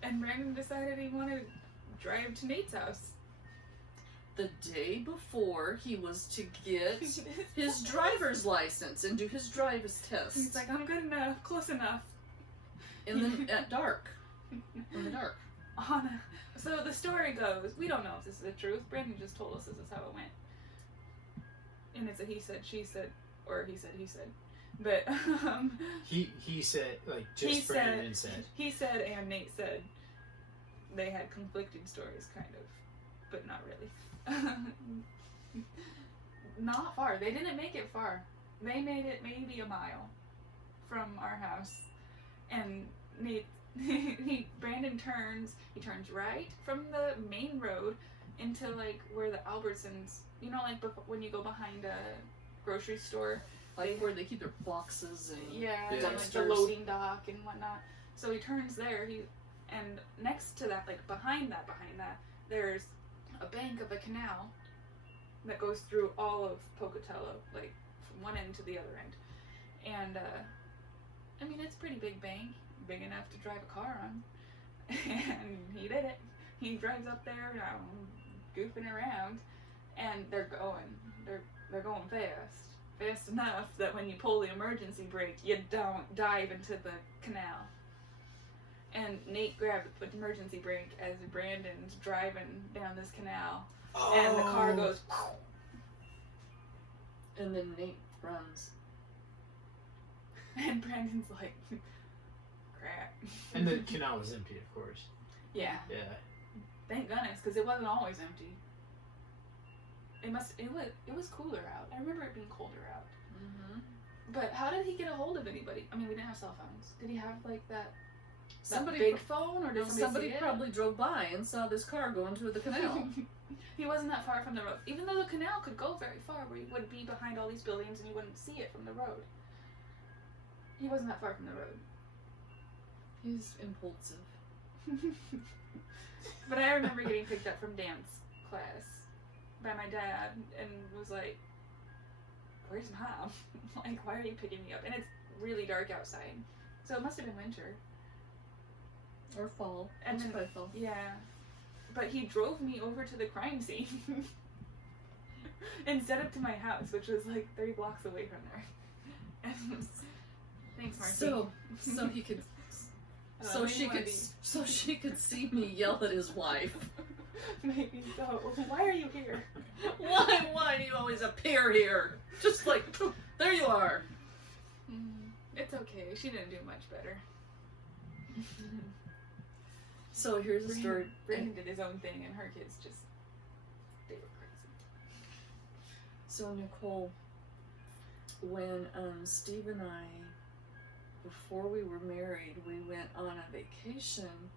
And Brandon decided he wanted to drive to Nate's house. The day before he was to get his driver's license and do his driver's test. He's like, I'm good enough, close enough. At dark. In the dark. So the story goes, we don't know if this is the truth. Brandon just told us this is how it went. And it's a he said, she said, or he said. But He said, like, He just Brandon said. he said and Nate said they had conflicting stories, kind of, but not really. Not far. They didn't make it far. They made it maybe a mile from our house. And Nate, Brandon turns right from the main road into like where the Albertsons, you know, like when you go behind a grocery store, Like where they keep their boxes and yeah, and like the dumpsters. loading dock and whatnot. So he turns there. And next to that, like behind that, there's a bank of a canal that goes through all of Pocatello, like from one end to the other end. And I mean, it's a pretty big bank, big enough to drive a car on. And he did it. He drives up there, goofing around, and they're going fast enough that when you pull the emergency brake, you don't dive into the canal. And Nate grabbed the emergency brake as Brandon's driving down this canal, and the car goes. And then Nate runs. And Brandon's like, crap. And the canal was empty, of course. Yeah. Yeah. Thank goodness, because it wasn't always empty. It was cooler out. I remember it being colder out. Mm-hmm. But how did he get a hold of anybody? I mean, we didn't have cell phones. Did he have like that Somebody big phone, or did somebody see it? probably drove by and saw this car go into the canal. He wasn't that far from the road. Even though the canal could go very far, where you would be behind all these buildings and you wouldn't see it from the road. He wasn't that far from the road. He's impulsive. But I remember getting picked up from dance class by my dad and was like, where's Mom? Like, why are you picking me up? And it's really dark outside. So it must have been winter. Or fall. And It's then- probably fall. Yeah. But he drove me over to the crime scene. Instead of to my house, which was like 30 blocks away from there. And thanks, Marcy. So he could I don't so know, she maybe one could of these. so she could see me yell at his wife. Maybe so. Why are you here? Why do you always appear here? Just like poof, there you are. It's okay. She didn't do much better. So here's a story. Brandon did his own thing, and her kids just, they were crazy. So Nicole, when Steve and I, before we were married, we went on a vacation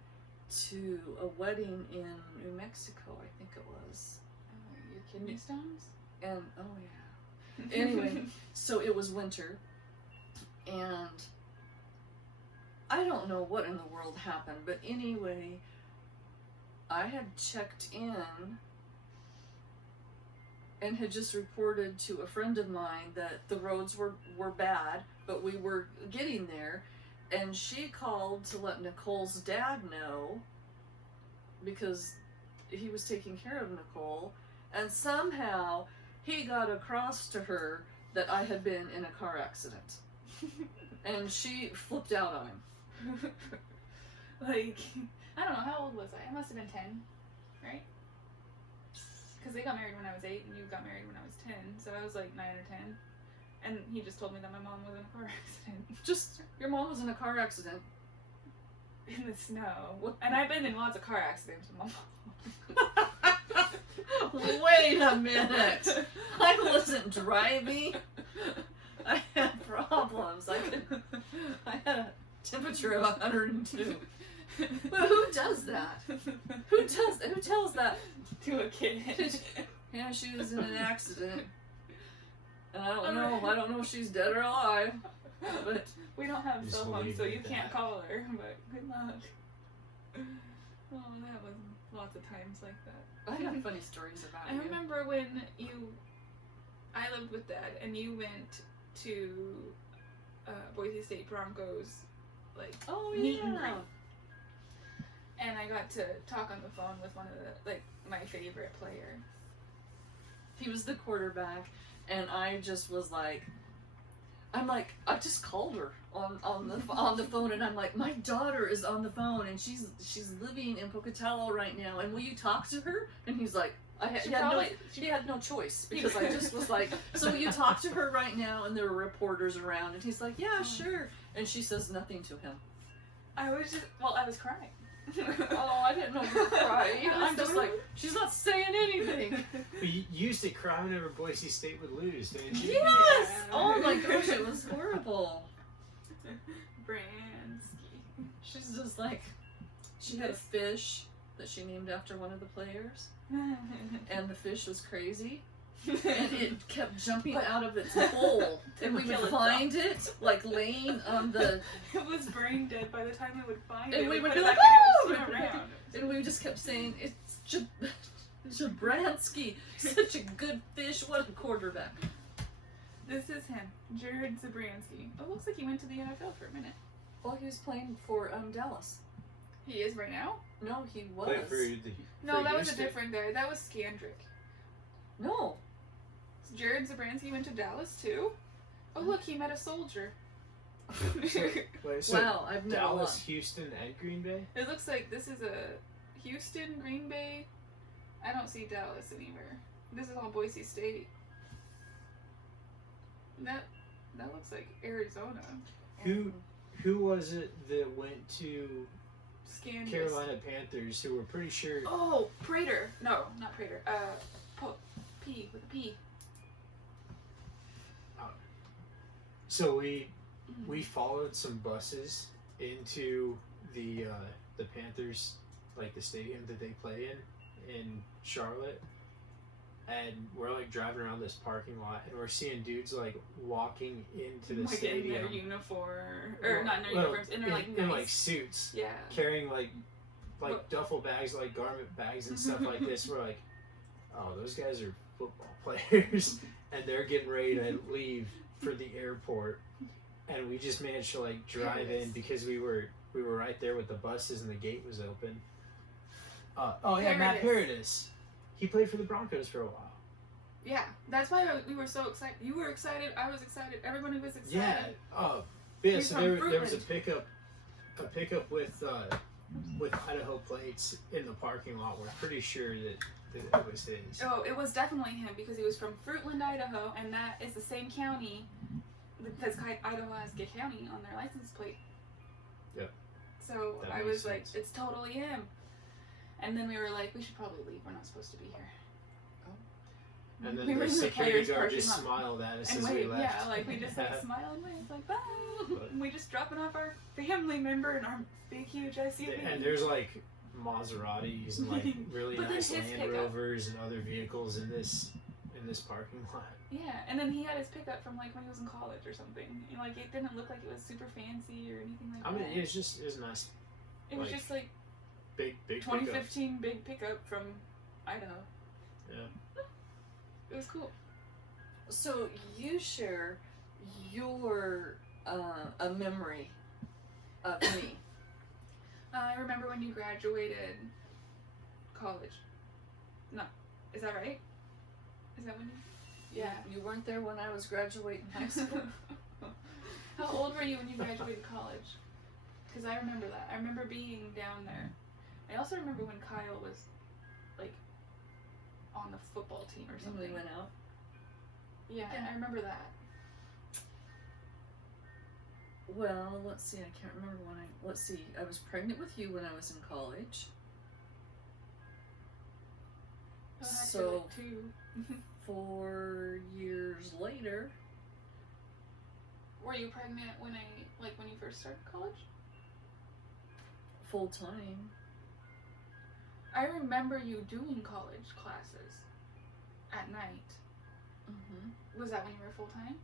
to a wedding in New Mexico, I think it was. Your kidney stones? And, oh yeah. Anyway, so it was winter, and I don't know what in the world happened, but anyway, I had checked in and had just reported to a friend of mine that the roads were bad, but we were getting there, and she called to let Nicole's dad know because he was taking care of Nicole, and somehow he got across to her that I had been in a car accident. And she flipped out on him. Like, I don't know, how old was I? I must have been 10, right? Because they got married when I was 8 and you got married when I was 10, so I was like 9 or 10. And he just told me that my mom was in a car accident. Just, your mom was in a car accident. In the snow. And I've been in lots of car accidents with my mom. Wait a minute. I wasn't driving. I had problems. I had a temperature of 102. But who does that? Who tells that to a kid? Yeah, she was in an accident. And I don't know if she's dead or alive. But we don't have Just cell phones, leave so it you at can't that. call her, but good luck. Oh, that was lots of times like that. I have funny stories about I you. remember when I lived with Dad, and you went to Boise State Broncos, like, Oh meet and yeah. greet. And I got to talk on the phone with one of the, like, my favorite player. He was the quarterback, and I just was like, I just called her on the phone, and I'm like, my daughter is on the phone, and she's living in Pocatello right now, and will you talk to her? And he's like, he had no choice, because I just was like, so will you talk to her right now? And there were reporters around, and he's like, yeah, sure. And she says nothing to him. I was crying. Oh, I didn't know you were crying. I'm just like, she's not saying anything. But you used to cry whenever Boise State would lose, didn't you? Yes! Oh my gosh, it was horrible. Bransky. She's just like, she had a fish that she named after one of the players, and the fish was crazy, and it kept jumping out of its hole, and we would Kill find it, like, laying on the, It was brain dead by the time we would find it. and we would put be it like, back oh! and it would swim around. And we just kept saying, it's Jabransky, such a good fish, what a quarterback. This is him, Jared Zabransky. Oh, looks like he went to the NFL for a minute. Well, he was playing for Dallas. He is right now? No, he was. Play for the, No, for that was a Houston. different guy. That was Skandrick. No. Jared Zabransky went to Dallas too? Oh, look, he met a soldier. Wait, so Wow, I've never Dallas, won. Houston, and Green Bay? It looks like this is a Houston, Green Bay. I don't see Dallas anywhere. This is all Boise State. That looks like Arizona. Who was it that went to Scandus. Carolina Panthers who were pretty sure... Oh, Prater. No, not Prater. P with a P. So we followed some buses into the Panthers, like the stadium that they play in Charlotte, and we're like driving around this parking lot, and we're seeing dudes like walking into the Like stadium, in their uniform, or not in their uniforms, in their like in nice, like suits, yeah. carrying like What? duffel bags, like garment bags and stuff like this. We're like, oh, those guys are football players, and they're getting ready to leave for the airport, and we just managed to like drive in because we were right there with the buses and the gate was open. Matt Paradis. He played for the Broncos for a while. Yeah, that's why we were so excited. You were excited. I was excited. Everybody was excited. Yeah. Yeah. He's So from there was a Fruitland. pickup with Idaho plates in the parking lot. We're pretty sure that it was his. Oh, it was definitely him because he was from Fruitland, Idaho, and that is the same county because Idaho has Gay County on their license plate. Yep. So That I makes was like, sense. it's totally him. And then we were like, we should probably leave. We're not supposed to be here. And then we were the in the security players' guard parking just lot. smiled at us And as we wave, left. yeah, like we just like smile and wave, like bye. But- And we just dropping off our family member in our big huge SUV. And there's like Maseratis and like really But then nice his Land pickup. Rovers and other vehicles in this parking lot. Yeah, and then he had his pickup from like when he was in college or something. And, like it didn't look like it was super fancy or anything like I mean, that. it was nice, It was like, just like big pickup. 2015 big pickup from Idaho. Yeah. It was cool. So you share your a memory of me. I remember when you graduated college. No, is that right? Is that when you? Yeah. You weren't there when I was graduating high school. How old were you when you graduated college? Because I remember that. I remember being down there. I also remember when Kyle was, like, on the football team or And something. we went out. Yeah, I remember that. Well, let's see. I can't remember when let's see. I was pregnant with you when I was in college. Well, actually, So- like 2. 4 years later, Were you pregnant when you first started college? full time. I remember you doing college classes at night. Mm-hmm. Was that when you were full time?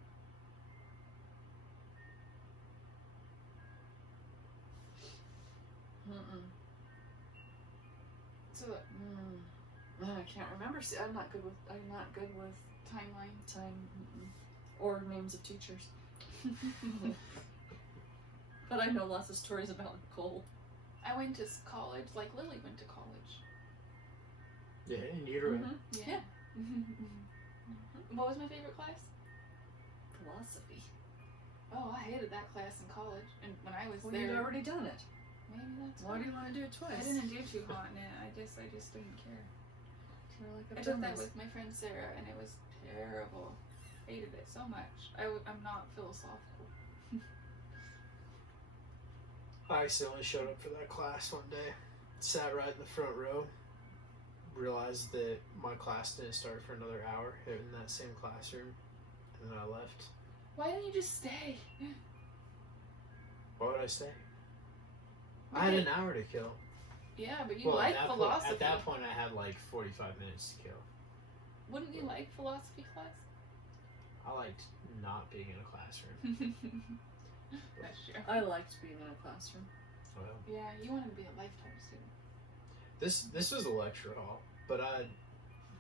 Mm-mm. So I can't remember. See, I'm not good with timeline. time or names of teachers. But I know lots of stories about Nicole. I went to college, like Lily went to college. Yeah, in utero. Mm-hmm. Yeah. What was my favorite class? Philosophy. Oh, I hated that class in college, and when I was Well, there, you'd already done it. maybe that's Why do you want to do it twice? I didn't do too hot in it. I just didn't care. You're like I a did that dumbass. with my friend Sarah, and it was terrible. Hated it so much. I'm not philosophical. I accidentally showed up for that class one day, sat right in the front row, realized that my class didn't start for another hour in that same classroom, and then I left. Why didn't you just stay? Why would I stay? I had an hour to kill. Yeah, but you Well, like at philosophy. at that point, I had like 45 minutes to kill. Wouldn't you like philosophy class? I liked not being in a classroom. That's true. I liked being in a classroom. Well, Yeah, you wanted to be a lifetime student. this was a lecture hall, but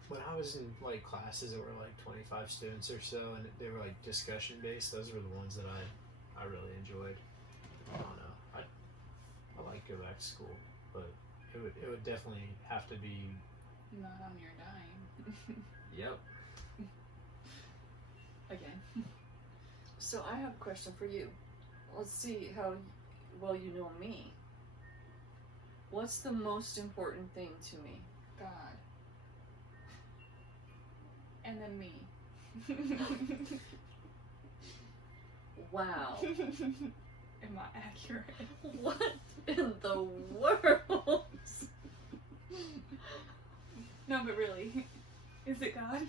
when I was in like classes that were like 25 students or so, and they were like discussion based, those were the ones that I really enjoyed. I don't know. I like go back to school, but it would definitely have to be. Not on your dime. Yep. Again. So I have a question for you. Let's see how well you know me. What's the most important thing to me? God. And then me. Wow. Am I accurate? What in the world? No, but really. Is it God?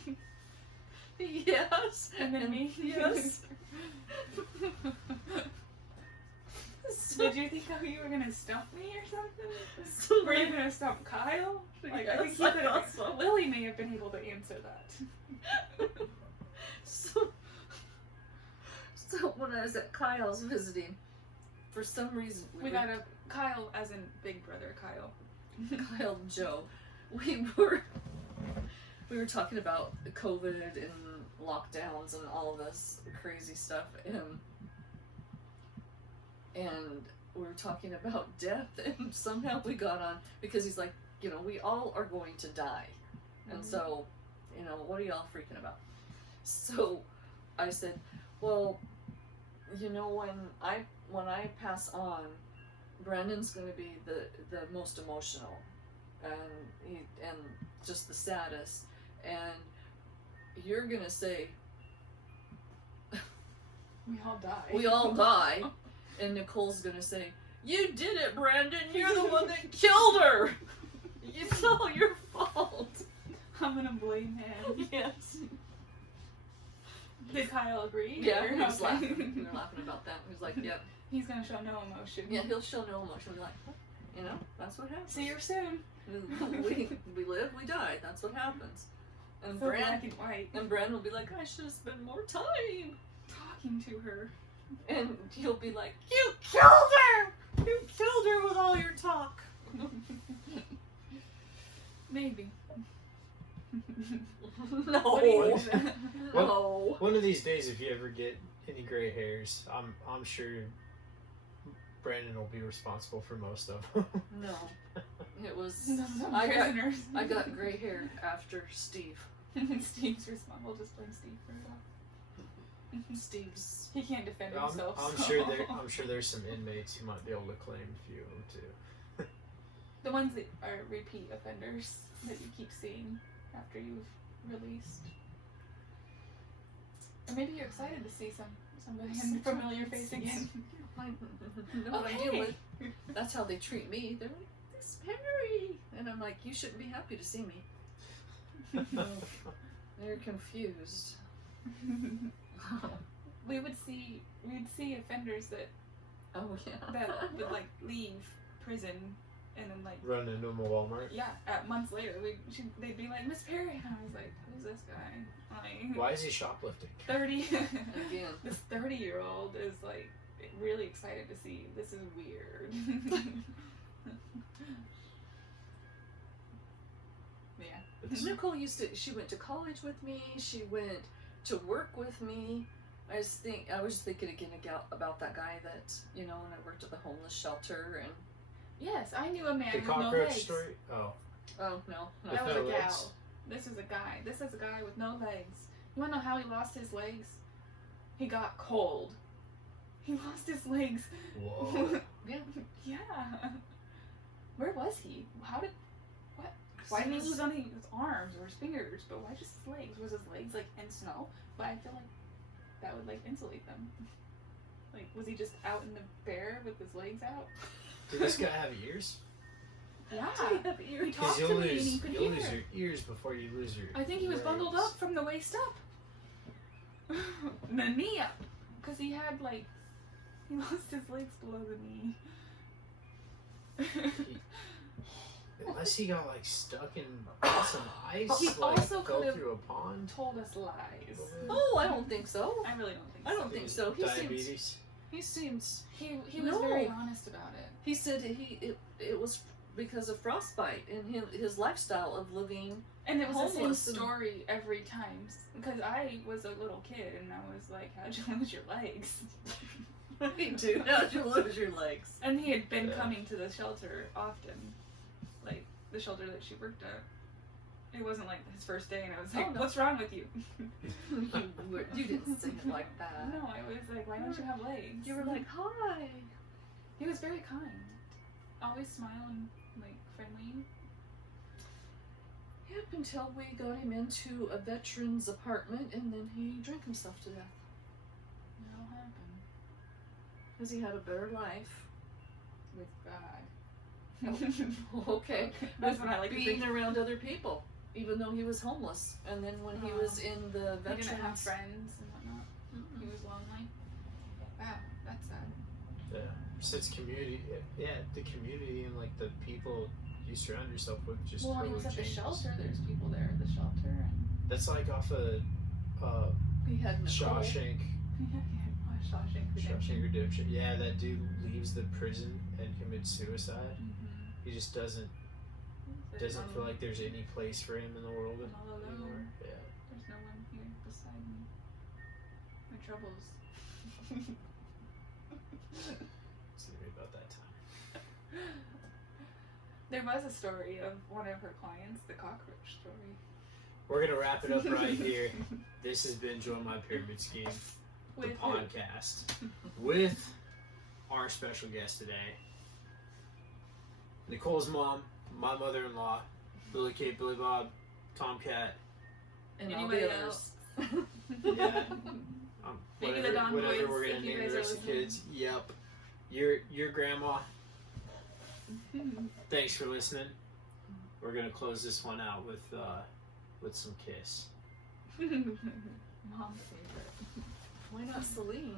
Yes. And then me? Yes. Did you think you were gonna stump me or something? So Were you gonna stump Kyle? Like, I Yes, think you I could thought have. so. Lily may have been able to answer that. So when I was at Kyle's visiting, for some reason We got a Kyle, as in Big Brother Kyle. Kyle and Joe, we were talking about COVID and lockdowns and all of this crazy stuff, and we were talking about death, and somehow we got on because he's like, we all are going to die, and so, what are y'all freaking about? So I said, well, when I pass on, Brandon's going to be the most emotional, and just the saddest, and you're gonna say We all die. we all die, and Nicole's gonna say, You did it, Brandon. You're the one that killed her. It's all your fault. I'm gonna blame him. Yes. Did Kyle agree? Yeah, Or- he was okay. laughing. We were laughing about that. He was like, yep. He's gonna show no emotion. Yeah, he'll show no emotion. We're like, you know, that's what happens. See you soon. we live, we die. That's what happens. And So black and white. Brand will be like, I should have spent more time. Talking to her. And he'll be like, you killed her! You killed her with all your talk. Maybe. No. What do you think? No. One of these days, if you ever get any gray hairs, I'm sure Brandon will be responsible for most of them. No. It was. Some I got prisoners. I got gray hair after Steve. Steve's responsible. We'll just blame Steve for it all. Steve's. He can't defend I'm himself. I'm sure there's some inmates who might be able to claim a few of them too. The ones that are repeat offenders that you keep seeing after you've released. Or maybe you're excited to see somebody in a familiar face again. I know what I Okay. deal with. That's how they treat me. They're like, this Perry. And I'm like, you shouldn't be happy to see me. They're confused. We'd see offenders that would like leave prison and then like Run into them at Walmart. months later they'd be like, Miss Perry, and I was like, who's this guy? Like, Why is he shoplifting? 30 Again. this 30-year-old is like really excited to see. This is weird. Yeah. Nicole she went to college with me. She went to work with me. I was thinking again about that guy that, you know, when I worked at the homeless shelter and. Yes, I knew a man The with no cockroach legs. story? Oh. Oh, no. That was no a gal. legs. This is a guy. This is a guy with no legs. You wanna know how he lost his legs? He got cold. He lost his legs. Whoa. Yeah. Yeah. Where was he? What? Why didn't he lose any of his arms or his fingers? But why just his legs? Was his legs like in snow? But I feel like that would like insulate them. Like, was he just out in the bear with his legs out? Did this guy have ears? Yeah. Have He ears. talked Because to me and he could you'll hear. lose your ears before you lose your I think he was bundled legs. up from the waist up. The knee up. Because he had like, he lost his legs below the knee. Unless he got like stuck in some ice, He like also fell could've- through a pond. Told us lies. Oh, I don't think so. I really don't think so. I don't think so. Diabetes. He seems. He was No. very honest about it. He said it was because of frostbite and his lifestyle of living. And it was the Homeless same and- story every time. Because I was a little kid and I was like, how'd you lose your legs? Me too. How'd you lose your legs? And he had been Yeah. coming to the shelter often. Like, the shelter that she worked at. It wasn't like his first day and I was like, Oh, no. what's wrong with you? You didn't say it like that. No, I was like, why don't you have legs? You were like, hi. He was very kind. Always smiling, like, friendly. Yep, until we got him into a veteran's apartment and then he drank himself to death. It all happened. Because he had a better life. With God. Okay. That's what I like to Being think. around other people, even though he was homeless. And then when he was in the He didn't have veterans. friends and whatnot. Mm-mm. He was lonely. Wow, that's sad. Yeah. Since community, the community and like the people you surround yourself with just Well, when he totally was at the changes. shelter, there's people there at the shelter. And That's like off of He had Nicole. Shawshank. Shawshank Shawshank Redemption. Redemption. Yeah, that dude leaves the prison and commits suicide. He just doesn't feel like there's any place for him in the world I'm all alone. anymore. Yeah. There's no one here beside me. My troubles. It's gonna be about that time. There was a story of one of her clients, the cockroach story. We're gonna wrap it up right here. This has been Join My Pyramid Scheme, the With podcast, with our special guest today, Nicole's mom, my mother-in-law, Billy Kate, Billy Bob, Tomcat. And all Anybody the others. Yeah. Maybe the Daun whatever boys, we're gonna if you name guys the are rest of the listening. kids. Yep. your grandma. Thanks for listening. We're gonna close this one out with some Kiss. Mom's favorite. Why not Celine?